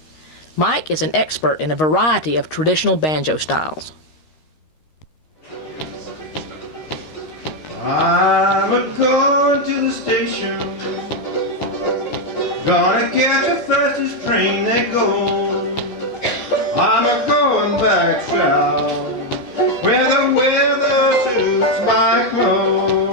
Mike is an expert in a variety of traditional banjo styles. I'm a-going to the station, gonna catch the fastest train that goes. I'm a-going back south, where the weather suits my clothes.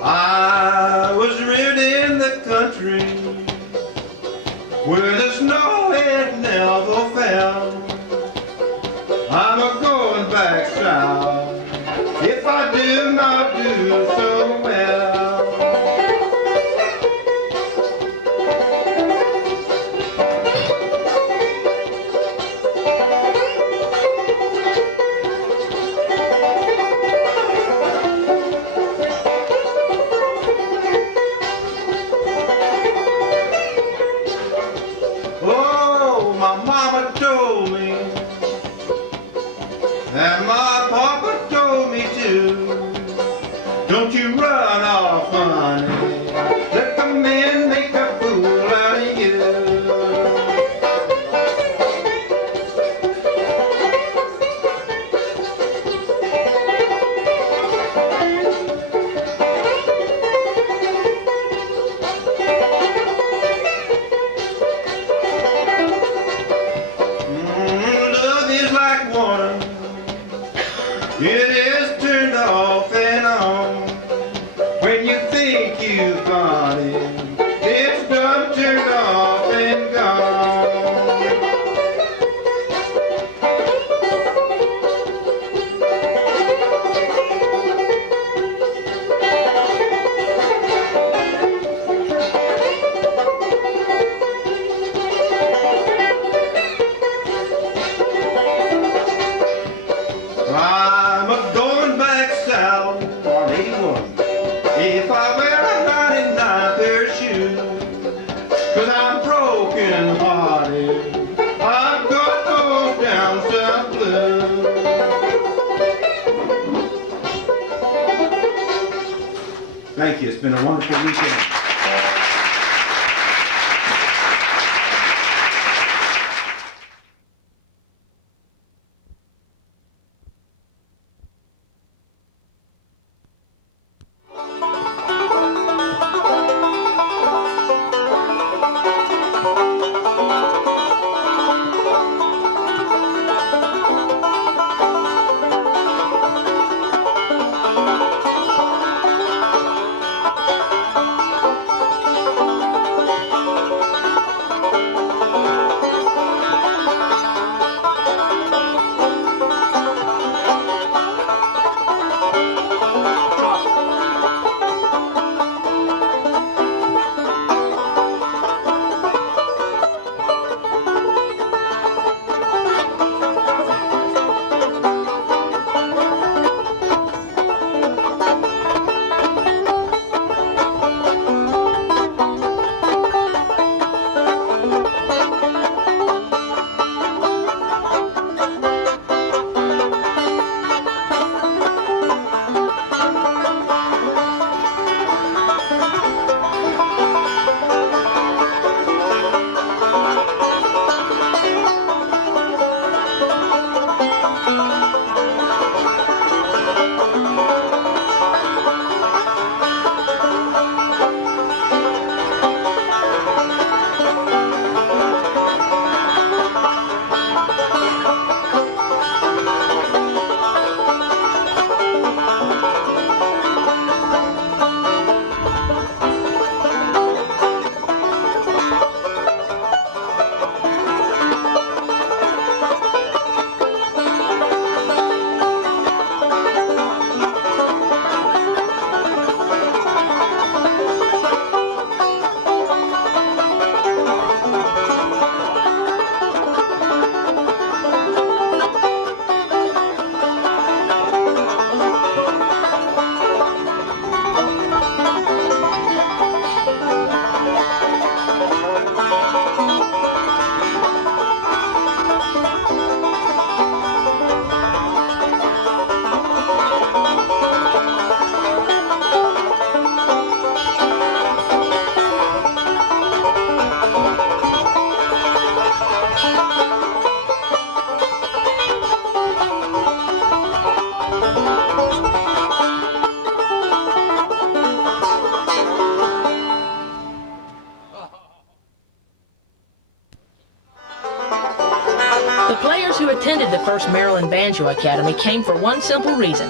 I was reared in the country where the snow had never fell. I'm a-going back south if I do not do so well. Oh, my mama told me, and my papa told me too. Don't you run off, honey, let the men make a fool out of you. Love is like water, it is turned off and on. When you think you've got it, it's done turned off and gone. I'm a-going back south on 81 if I wear a 99 pair of shoes, 'cause I'm broken hearted, I've got those down south blues. Thank you, it's been a wonderful weekend. attended the first Maryland Banjo Academy came for one simple reason.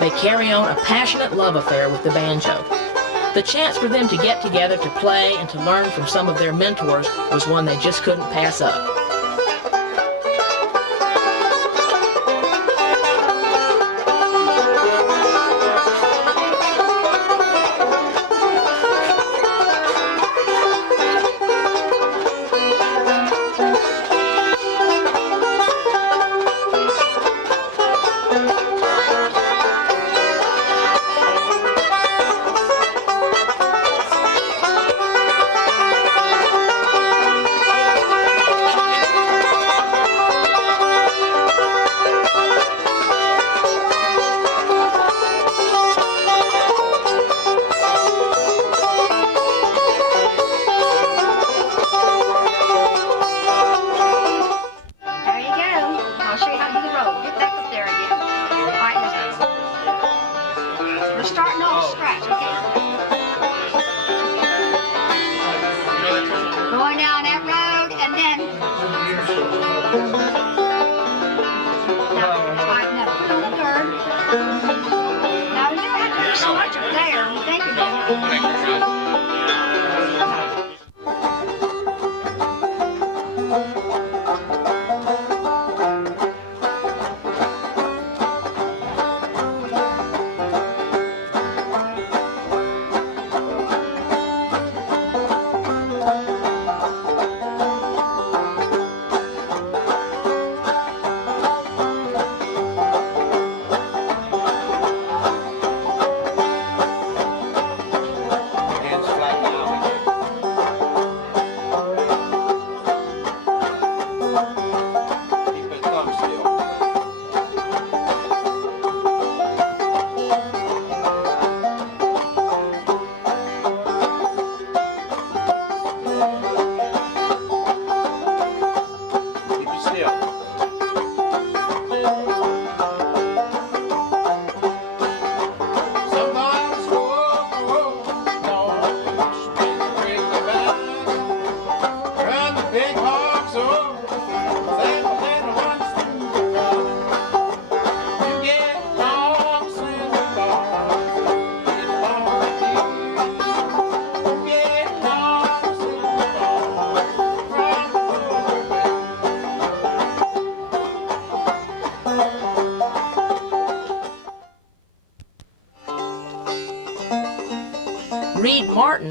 They carry on a passionate love affair with the banjo. The chance for them to get together to play and to learn from some of their mentors was one they just couldn't pass up.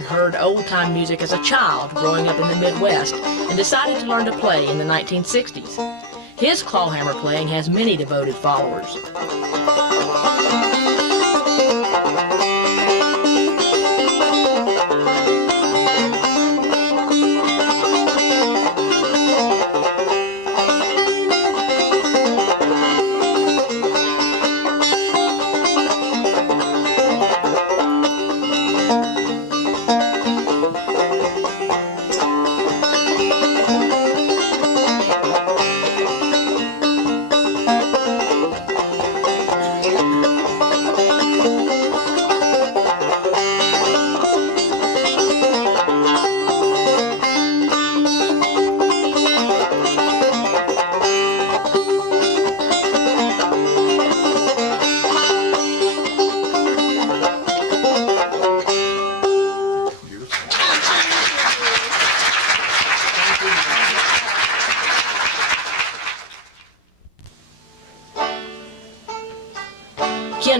Heard old-time music as a child growing up in the Midwest and decided to learn to play in the 1960s. His clawhammer playing has many devoted followers.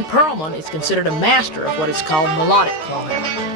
Perlman is considered a master of what is called melodic clawhammer.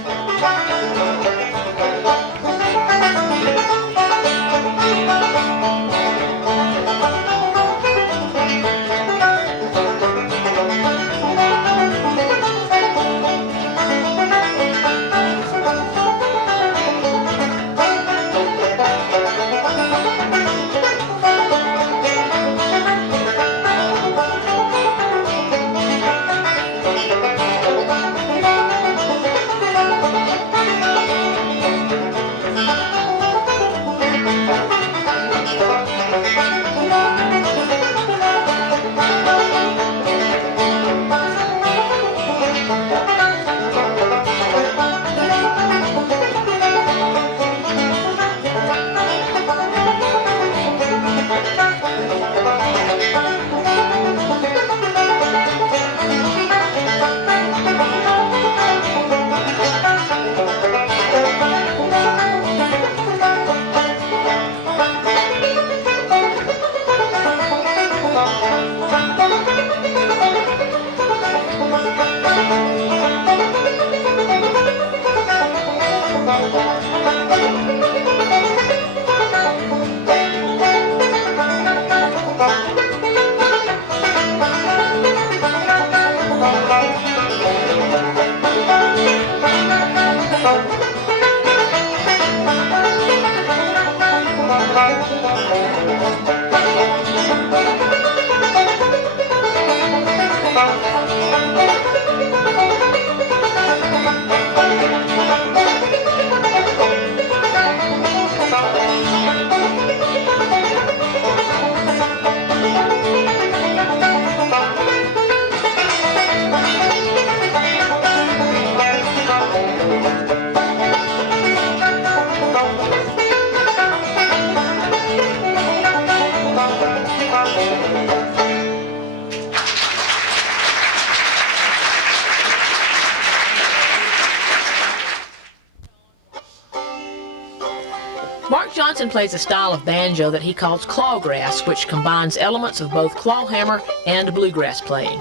Plays a style of banjo that he calls clawgrass, which combines elements of both clawhammer and bluegrass playing.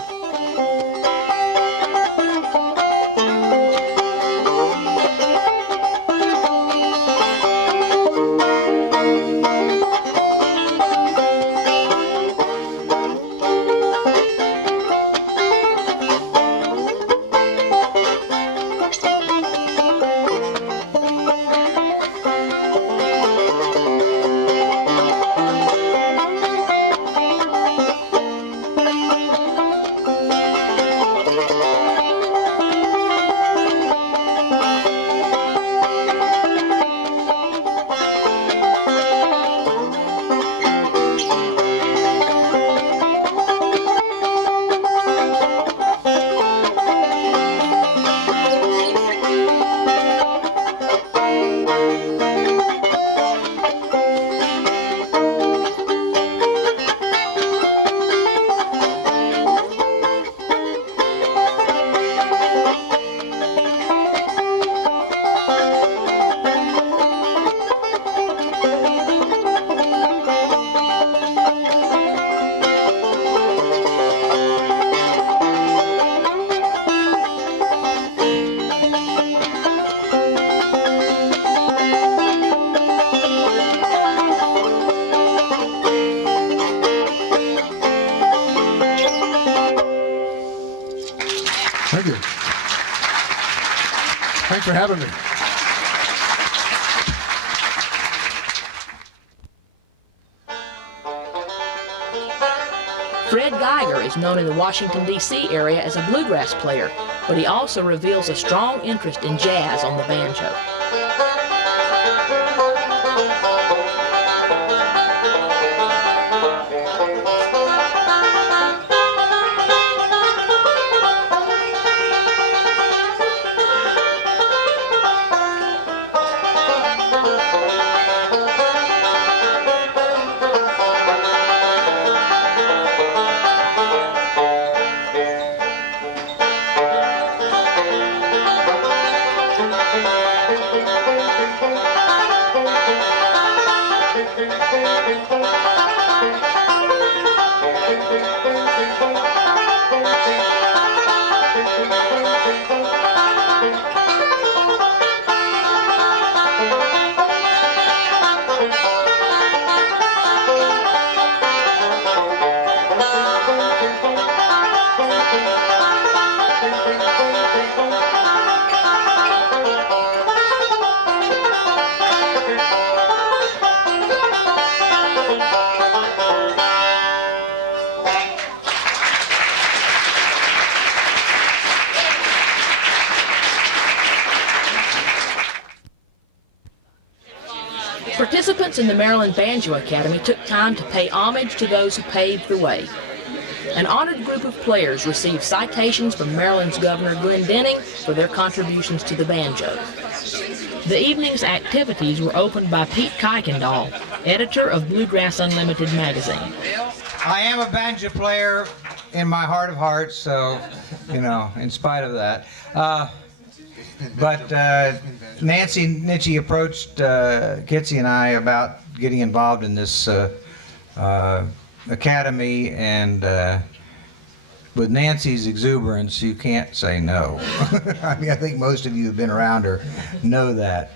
Thank you. Thanks for having me. Fred Geiger is known in the Washington, D.C. area as a bluegrass player, but he also reveals a strong interest in jazz on the banjo. Participants in the Maryland Banjo Academy took time to pay homage to those who paved the way. An honored group of players received citations from Maryland's Governor Glenn Denning for their contributions to the banjo. The evening's activities were opened by Pete Kuykendall, editor of Bluegrass Unlimited magazine. I am a banjo player in my heart of hearts, so, you know, in spite of that. But Nancy Nitchie approached Kitsy and I about getting involved in this academy, and with Nancy's exuberance, you can't say no. I mean, I think most of you who've been around her know that.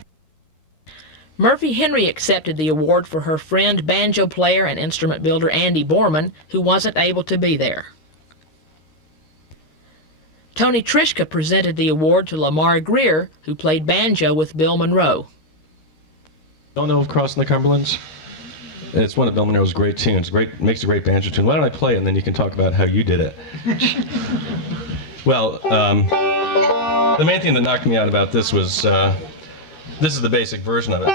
Murphy Henry accepted the award for her friend, banjo player and instrument builder Andy Bollman, who wasn't able to be there. Tony Trischka presented the award to Lamar Greer, who played banjo with Bill Monroe. Don't know of Crossing the Cumberlands? It's one of Bill Monroe's great tunes. Makes a great banjo tune. Why don't I play it, and then you can talk about how you did it. Well, the main thing that knocked me out about this was, this is the basic version of it.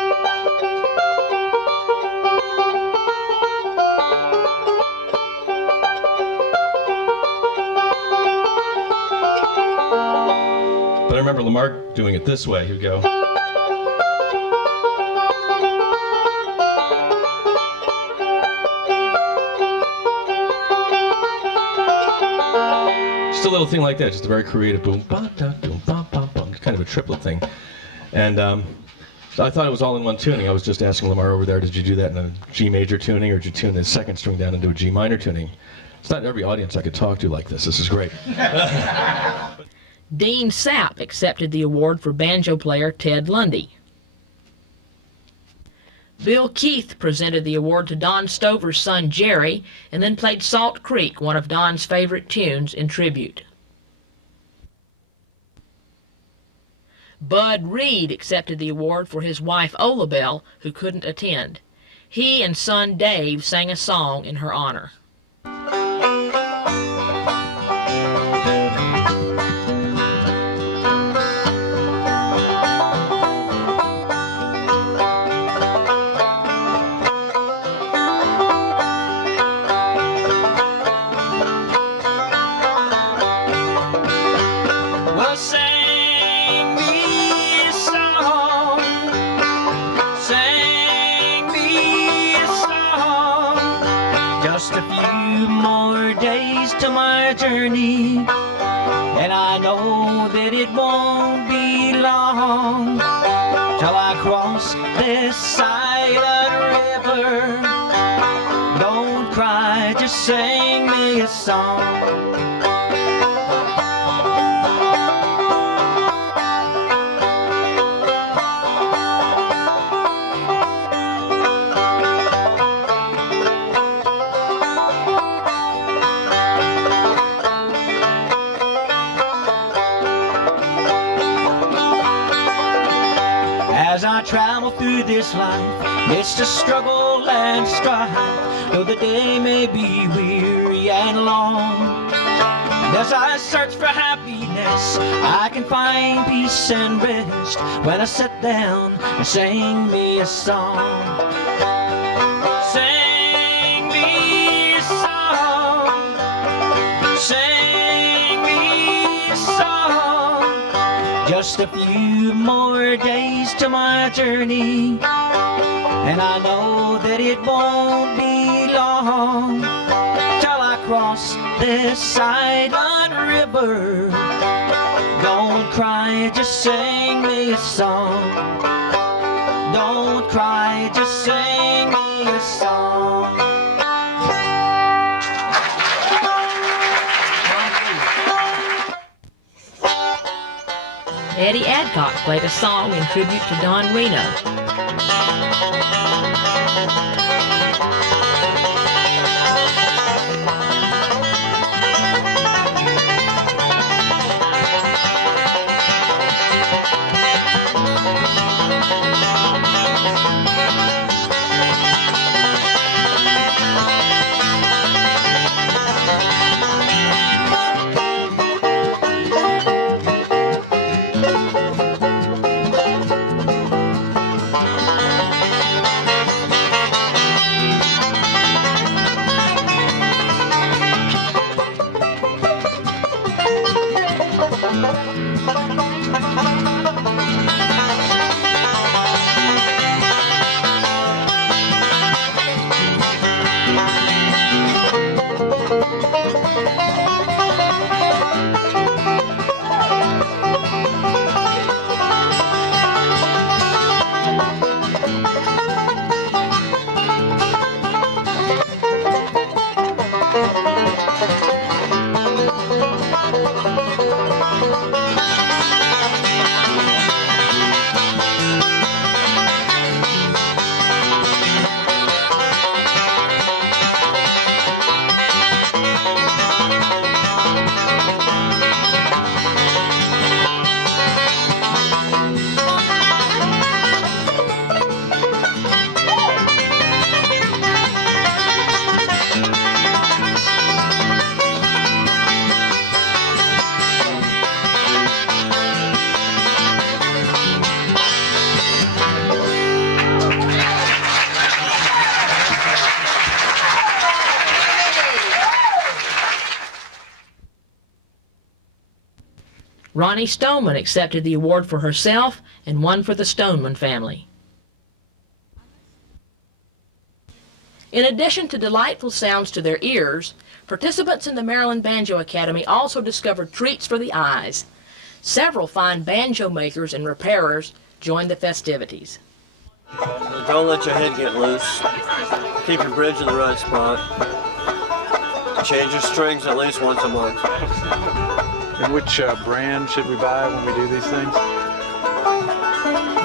But I remember Lamar doing it this way. He would go. Just a little thing like that, just a very creative boom, ba da boom, ba ba bum, kind of a triplet thing. And so I thought it was all in one tuning. I was just asking Lamar over there, did you do that in a G major tuning, or did you tune the second string down into a G minor tuning? It's not every audience I could talk to like this. This is great. Dean Sapp accepted the award for banjo player Ted Lundy. Bill Keith presented the award to Don Stover's son Jerry, and then played Salt Creek, one of Don's favorite tunes, in tribute. Bud Reed accepted the award for his wife Olabelle, who couldn't attend. He and son Dave sang a song in her honor. Journey, and I know that it won't be long till I cross this silent river. Don't cry, just sing me a song. As I travel through this life, it's the struggle and strife, though the day may be weary and long. As I search for happiness, I can find peace and rest when I sit down and sing me a song. Sing me a song. Sing me a song. Just a few more days to my journey, and I know that it won't be long till I cross this silent river. Don't cry, just sing me a song. Don't cry, just sing me a song. Eddie Adcock played a song in tribute to Don Reno. Roni Stoneman accepted the award for herself and one for the Stoneman family. In addition to delightful sounds to their ears, participants in the Maryland Banjo Academy also discovered treats for the eyes. Several fine banjo makers and repairers joined the festivities. Don't let your head get loose. Keep your bridge in the right spot. Change your strings at least once a month. And which brand should we buy when we do these things?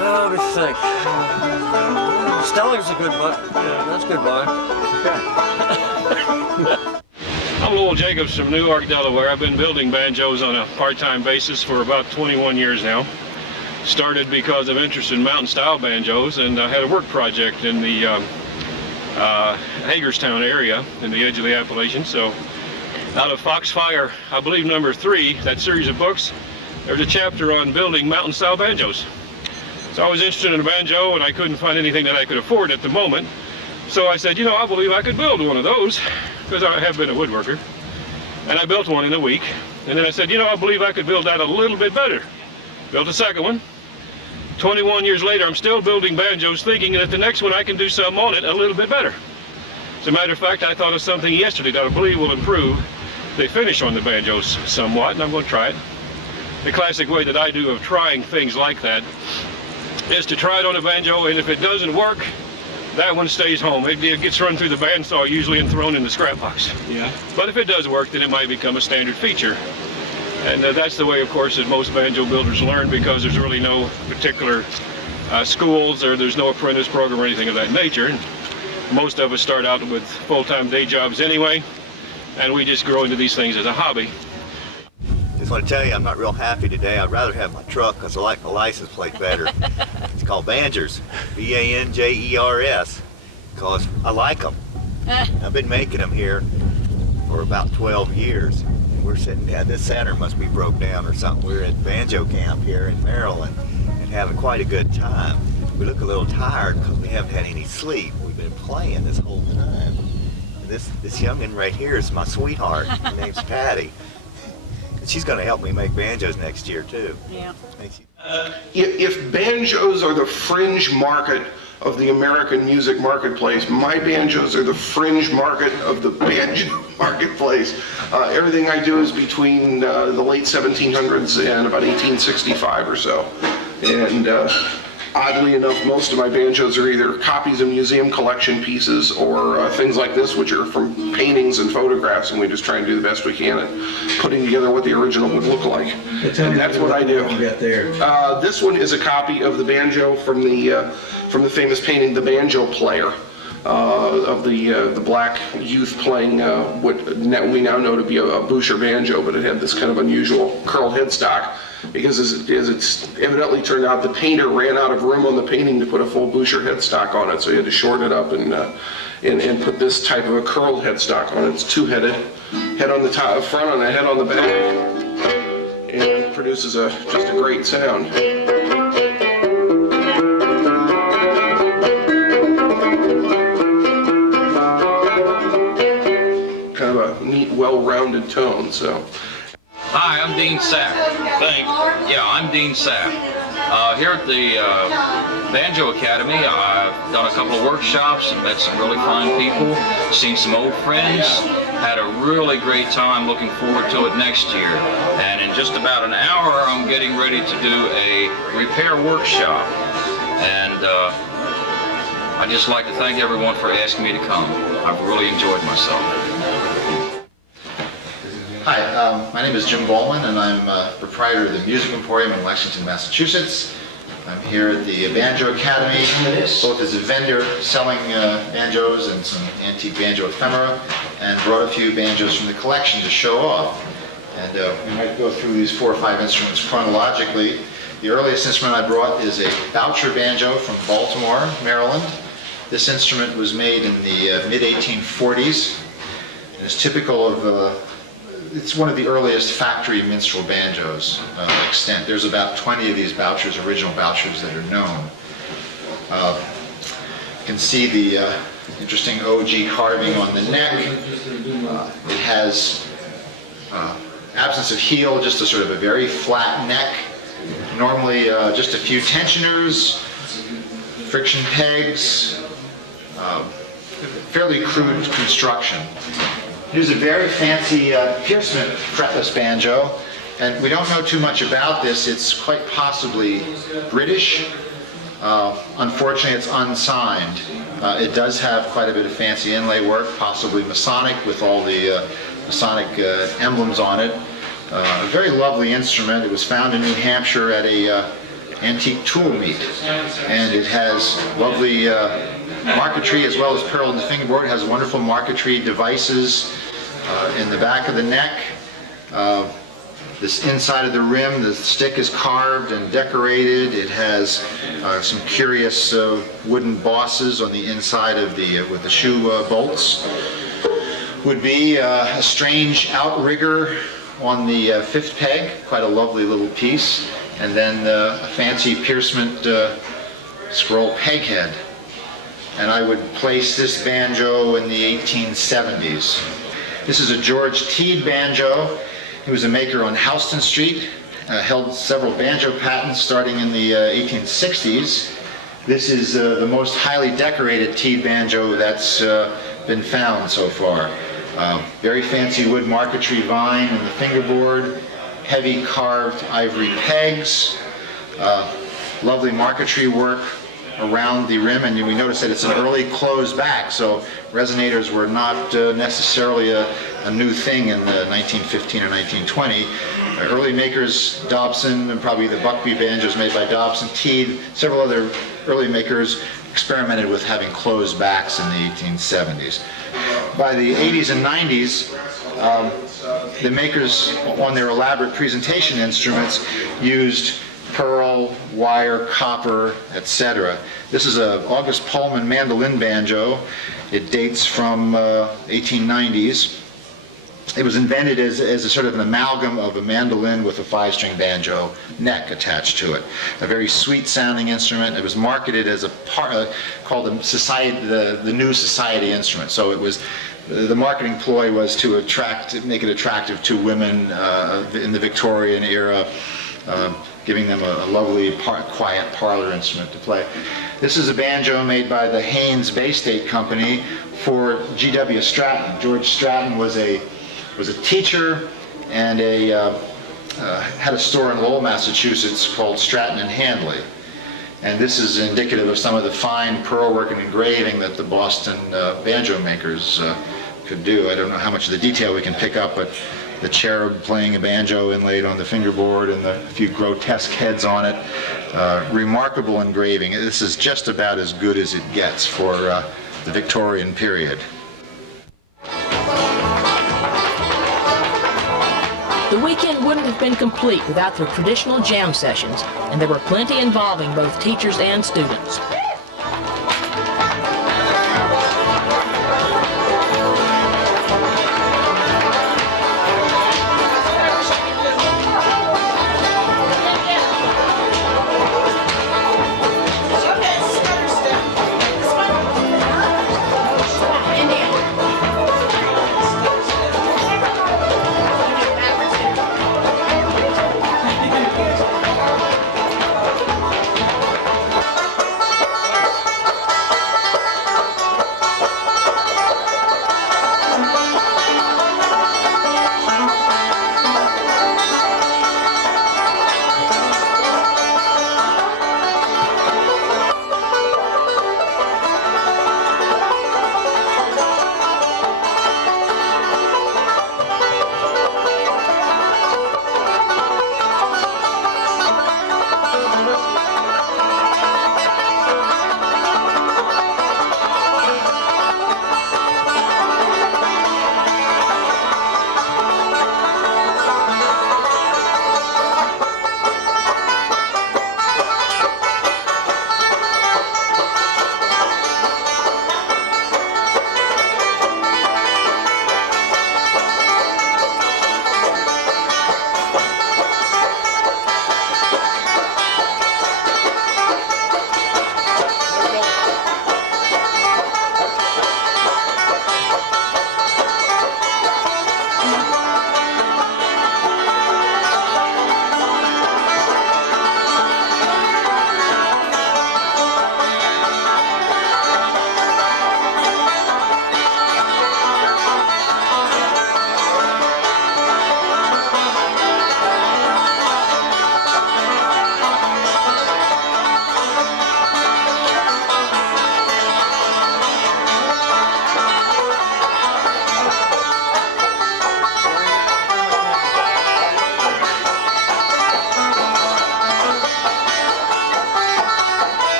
Let me think. Stelling's a good buy. Yeah, that's a good buy. I'm Lowell Jacobs from Newark, Delaware. I've been building banjos on a part-time basis for about 21 years now. Started because of interest in mountain-style banjos, and I had a work project in the Hagerstown area, in the edge of the Appalachians. So out of Foxfire, I believe number 3, that series of books, there's a chapter on building mountain-style banjos. So I was interested in a banjo, and I couldn't find anything that I could afford at the moment. So I said, you know, I believe I could build one of those, because I have been a woodworker. And I built one in a week. And then I said, you know, I believe I could build that a little bit better. Built a second one. 21 years later, I'm still building banjos, thinking that the next one I can do something on it a little bit better. As a matter of fact, I thought of something yesterday that I believe will improve the finish on the banjos somewhat, and I'm going to try it. The classic way that I do of trying things like that is to try it on a banjo, and if it doesn't work, that one stays home. It gets run through the bandsaw usually and thrown in the scrap box. Yeah. But if it does work, then it might become a standard feature. And that's the way, of course, that most banjo builders learn, because there's really no particular schools, or there's no apprentice program or anything of that nature. And most of us start out with full-time day jobs anyway, and we just grow into these things as a hobby. Just want to tell you, I'm not real happy today. I'd rather have my truck, because I like the license plate better. It's called Banjers, B-A-N-J-E-R-S, because I like them. I've been making them here for about 12 years. And we're sitting down, this Saturn must be broke down or something. We're at Banjo Camp here in Maryland and having quite a good time. We look a little tired because we haven't had any sleep. We've been playing this whole time. And this youngin' right here is my sweetheart. Her name's Patty. She's going to help me make banjos next year, too. Yeah. If banjos are the fringe market of the American music marketplace, my banjos are the fringe market of the banjo marketplace. Everything I do is between the late 1700s and about 1865 or so. And oddly enough, most of my banjos are either copies of museum collection pieces or things like this, which are from paintings and photographs, and we just try and do the best we can at putting together what the original would look like. And that's what I do. This one is a copy of the banjo from the famous painting, The Banjo Player, of the black youth playing what we now know to be a Boucher banjo, but it had this kind of unusual curled headstock. Because as it's evidently turned out, the painter ran out of room on the painting to put a full Boucher headstock on it, so he had to shorten it up and put this type of a curled headstock on it. It's two-headed, head on the top, front and a head on the back, and it produces just a great sound. Kind of a neat, well-rounded tone. So. Hi, I'm Dean Sapp. Yeah, I'm Dean Sapp. Here at the Banjo Academy, I've done a couple of workshops, met some really fine people, seen some old friends, had a really great time, looking forward to it next year. And in just about an hour, I'm getting ready to do a repair workshop. And I'd just like to thank everyone for asking me to come. I've really enjoyed myself. Hi, my name is Jim Bollman, and I'm proprietor of the Music Emporium in Lexington, Massachusetts. I'm here at the Banjo Academy, both as a vendor selling banjos and some antique banjo ephemera, and brought a few banjos from the collection to show off. And we might go through these 4 or 5 instruments chronologically. The earliest instrument I brought is a Boucher banjo from Baltimore, Maryland. This instrument was made in the mid-1840s, and is typical of it's one of the earliest factory minstrel banjos extant. There's about 20 of these Bouchers, original Bouchers, that are known. You can see the interesting OG carving on the neck. It has absence of heel, just a sort of a very flat neck. Normally just a few tensioners, friction pegs, fairly crude construction. Here's a very fancy piercement fretless banjo, and we don't know too much about this. It's quite possibly British. Unfortunately, it's unsigned. It does have quite a bit of fancy inlay work, possibly Masonic with all the Masonic emblems on it. A very lovely instrument. It was found in New Hampshire at a antique tool meet, and it has lovely marquetry as well as pearl in the fingerboard. It has wonderful marquetry devices in the back of the neck. This inside of the rim, the stick is carved and decorated. It has some curious wooden bosses on the inside of the with the shoe bolts. Would be a strange outrigger on the fifth peg, quite a lovely little piece, and then a fancy piercement scroll peg head. And I would place this banjo in the 1870s. This is a George Teed banjo. He was a maker on Houston Street, held several banjo patents starting in the 1860s. This is the most highly decorated Teed banjo that's been found so far. Very fancy wood marquetry vine in the fingerboard, heavy carved ivory pegs, lovely marquetry work around the rim, and we notice that it's an early closed back, so resonators were not necessarily a new thing in the 1915 or 1920. Early makers, Dobson, and probably the Buckby banjos made by Dobson, Teed, several other early makers experimented with having closed backs in the 1870s. By the 80s and 90s, the makers on their elaborate presentation instruments used pearl, wire, copper, etc. This is a August Perlman mandolin banjo. It dates from 1890s. It was invented as a sort of an amalgam of a mandolin with a five-string banjo neck attached to it. A very sweet-sounding instrument. It was marketed as a called the new society instrument. So it was the marketing ploy was to make it attractive to women in the Victorian era, giving them a lovely, quiet parlor instrument to play. This is a banjo made by the Haynes Bay State Company for G.W. Stratton. George Stratton was a teacher and had a store in Lowell, Massachusetts called Stratton and Handley. And this is indicative of some of the fine pearl work and engraving that the Boston banjo makers could do. I don't know how much of the detail we can pick up, but the cherub playing a banjo inlaid on the fingerboard and the few grotesque heads on it. Remarkable engraving. This is just about as good as it gets for the Victorian period. The weekend wouldn't have been complete without the traditional jam sessions, and there were plenty involving both teachers and students.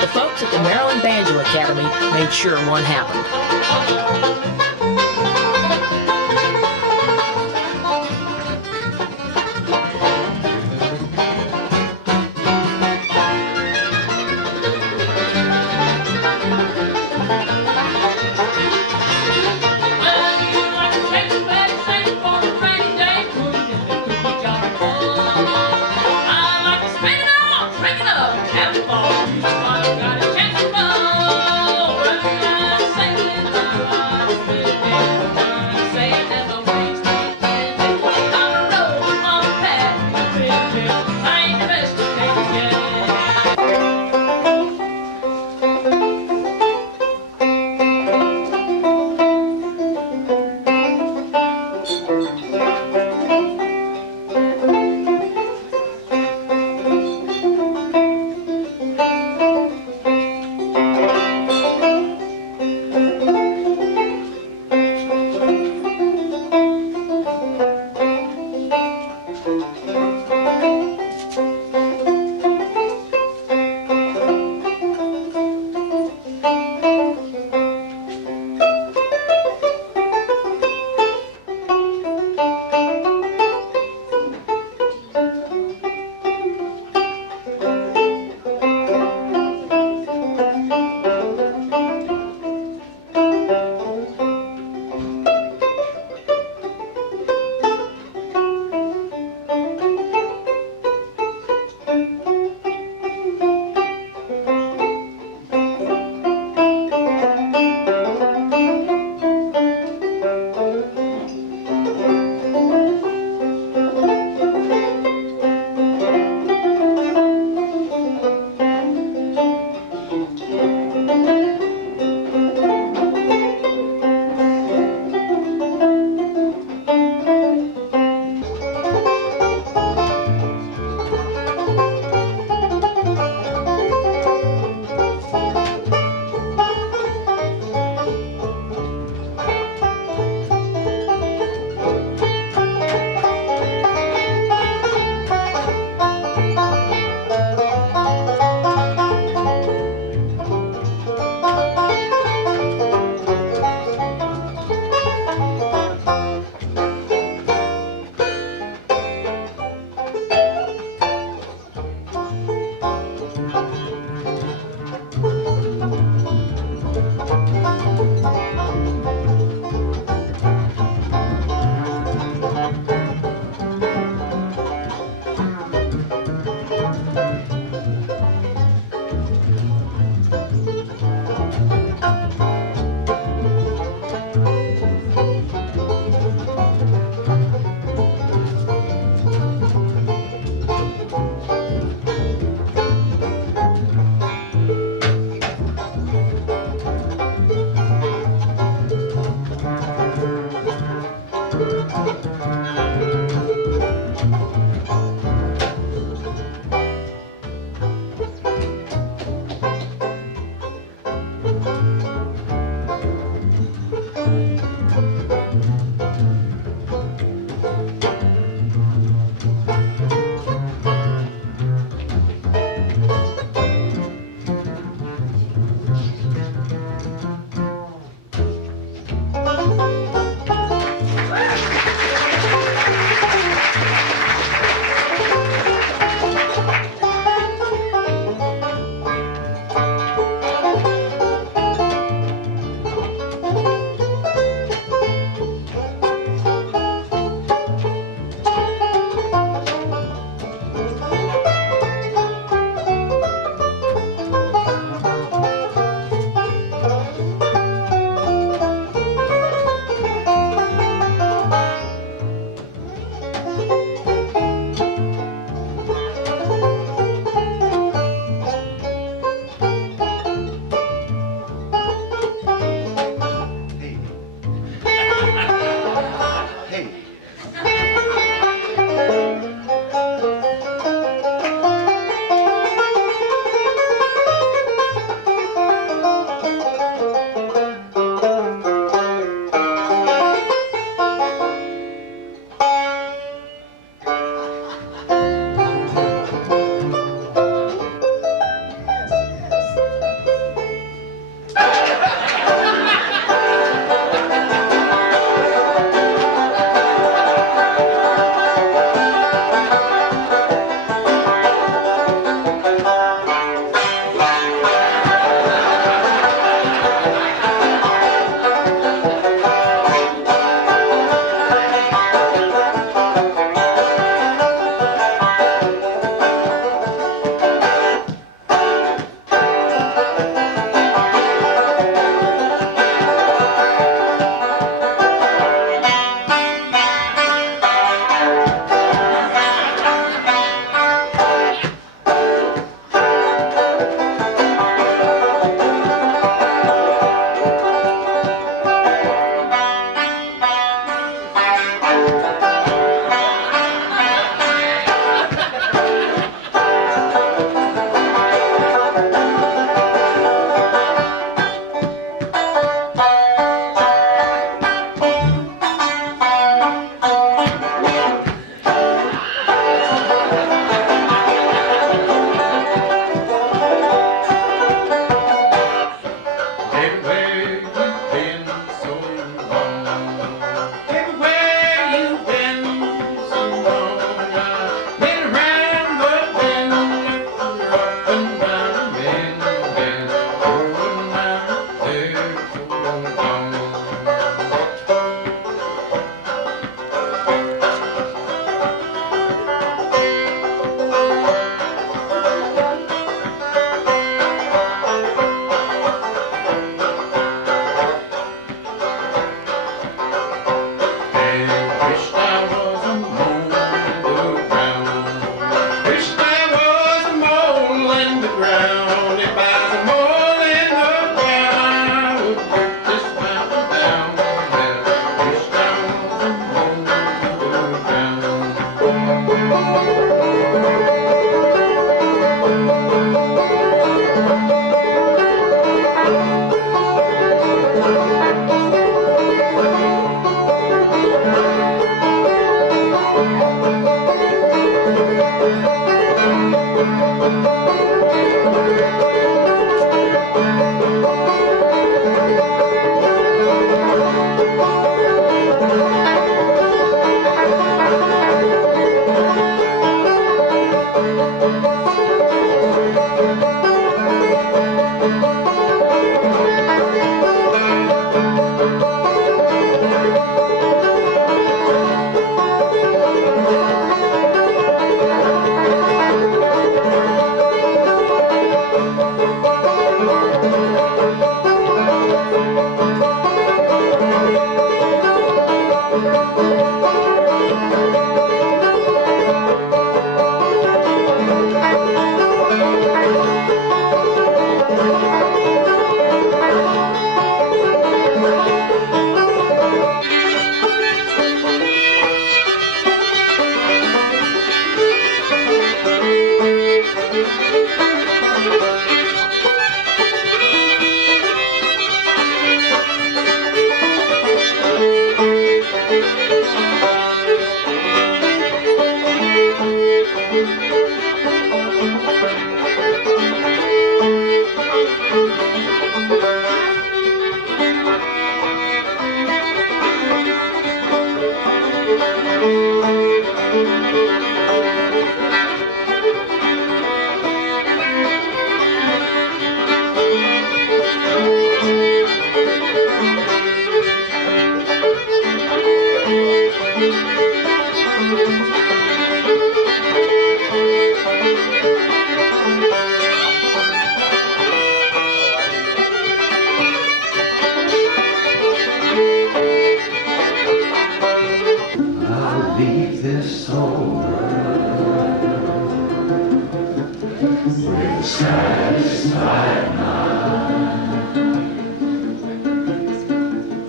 The folks at the Maryland Banjo Academy made sure one happened.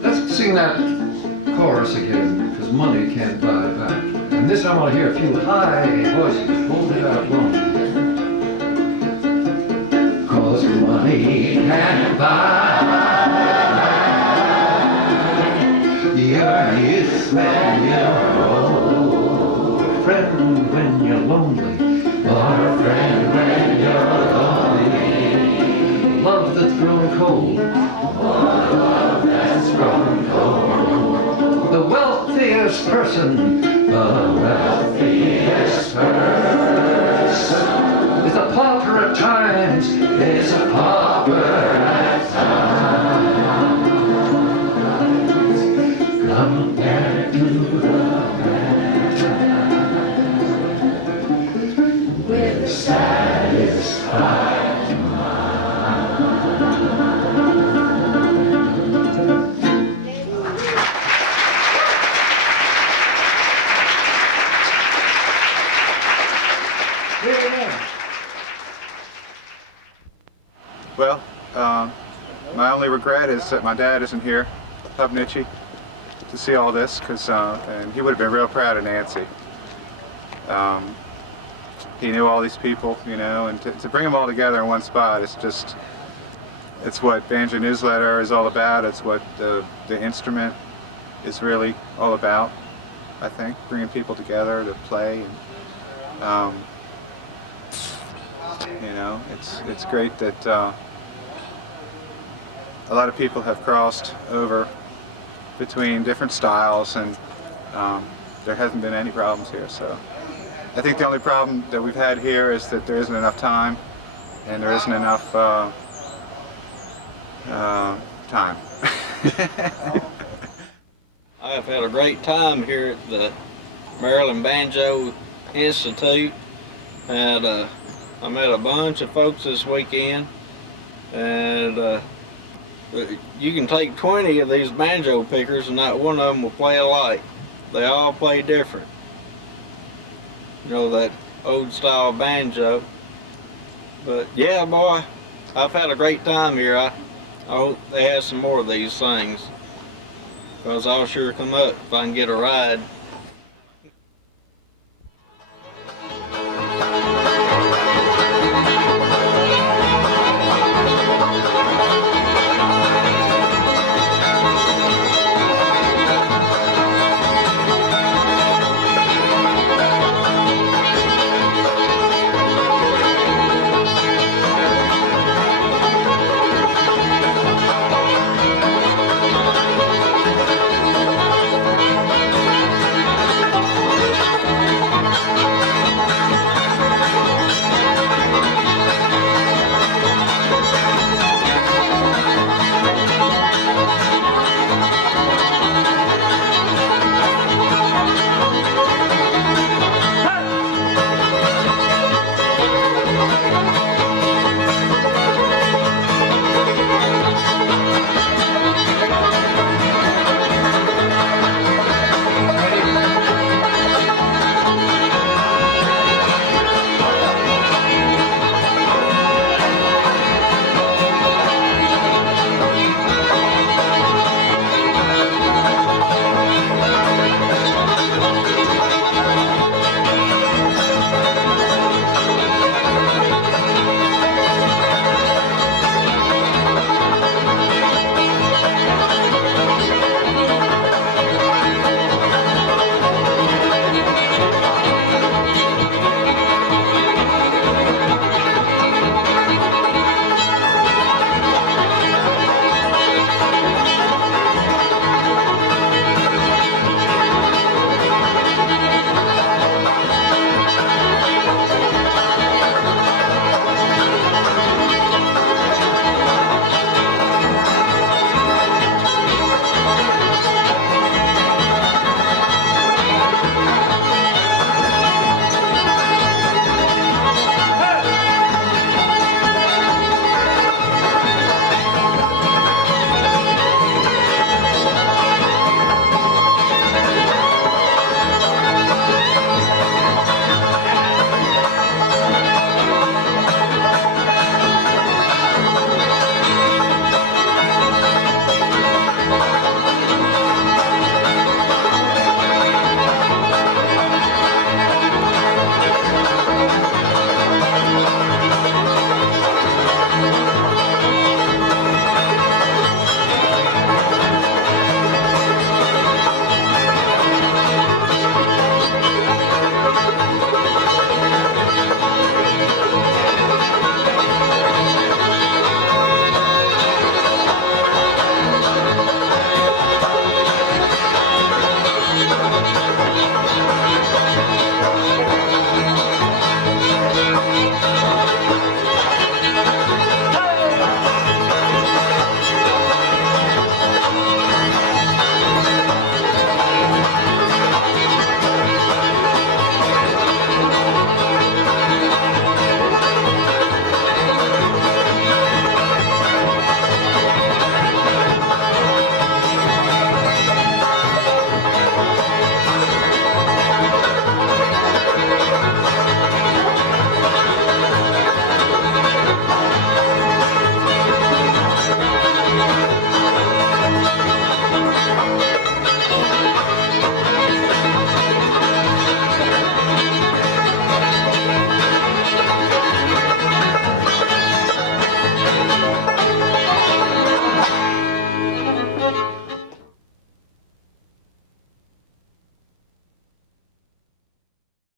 Let's sing that chorus again, because money can't buy it back. And this time I want to hear a few high voices. Hold it out long. Cause money can't buy your youth when you're old. A friend when you're lonely, or a friend when you're lonely. Love that's grown cold, or love that's grown cold. The wealthiest person, the wealthiest person is a pauper at times, is a pauper at times. Compared to the man with satisfied. Well, my only regret is that my dad isn't here, Hubnichi, to see all this, because and he would have been real proud of Nancy. He knew all these people, you know, and to bring them all together in one spot, it's what Banjo Newsletter is all about. It's what the instrument is really all about, I think, bringing people together to play. And, you know, it's great that a lot of people have crossed over between different styles, and there hasn't been any problems here. So I think the only problem that we've had here is that there isn't enough time, and there isn't enough time. I've had a great time here at the Maryland Banjo Institute, and I met a bunch of folks this weekend, and you can take 20 of these banjo pickers and not one of them will play alike. They all play different. You know, that old style banjo. But yeah, boy, I've had a great time here. I hope they have some more of these things, because I'll sure come up if I can get a ride.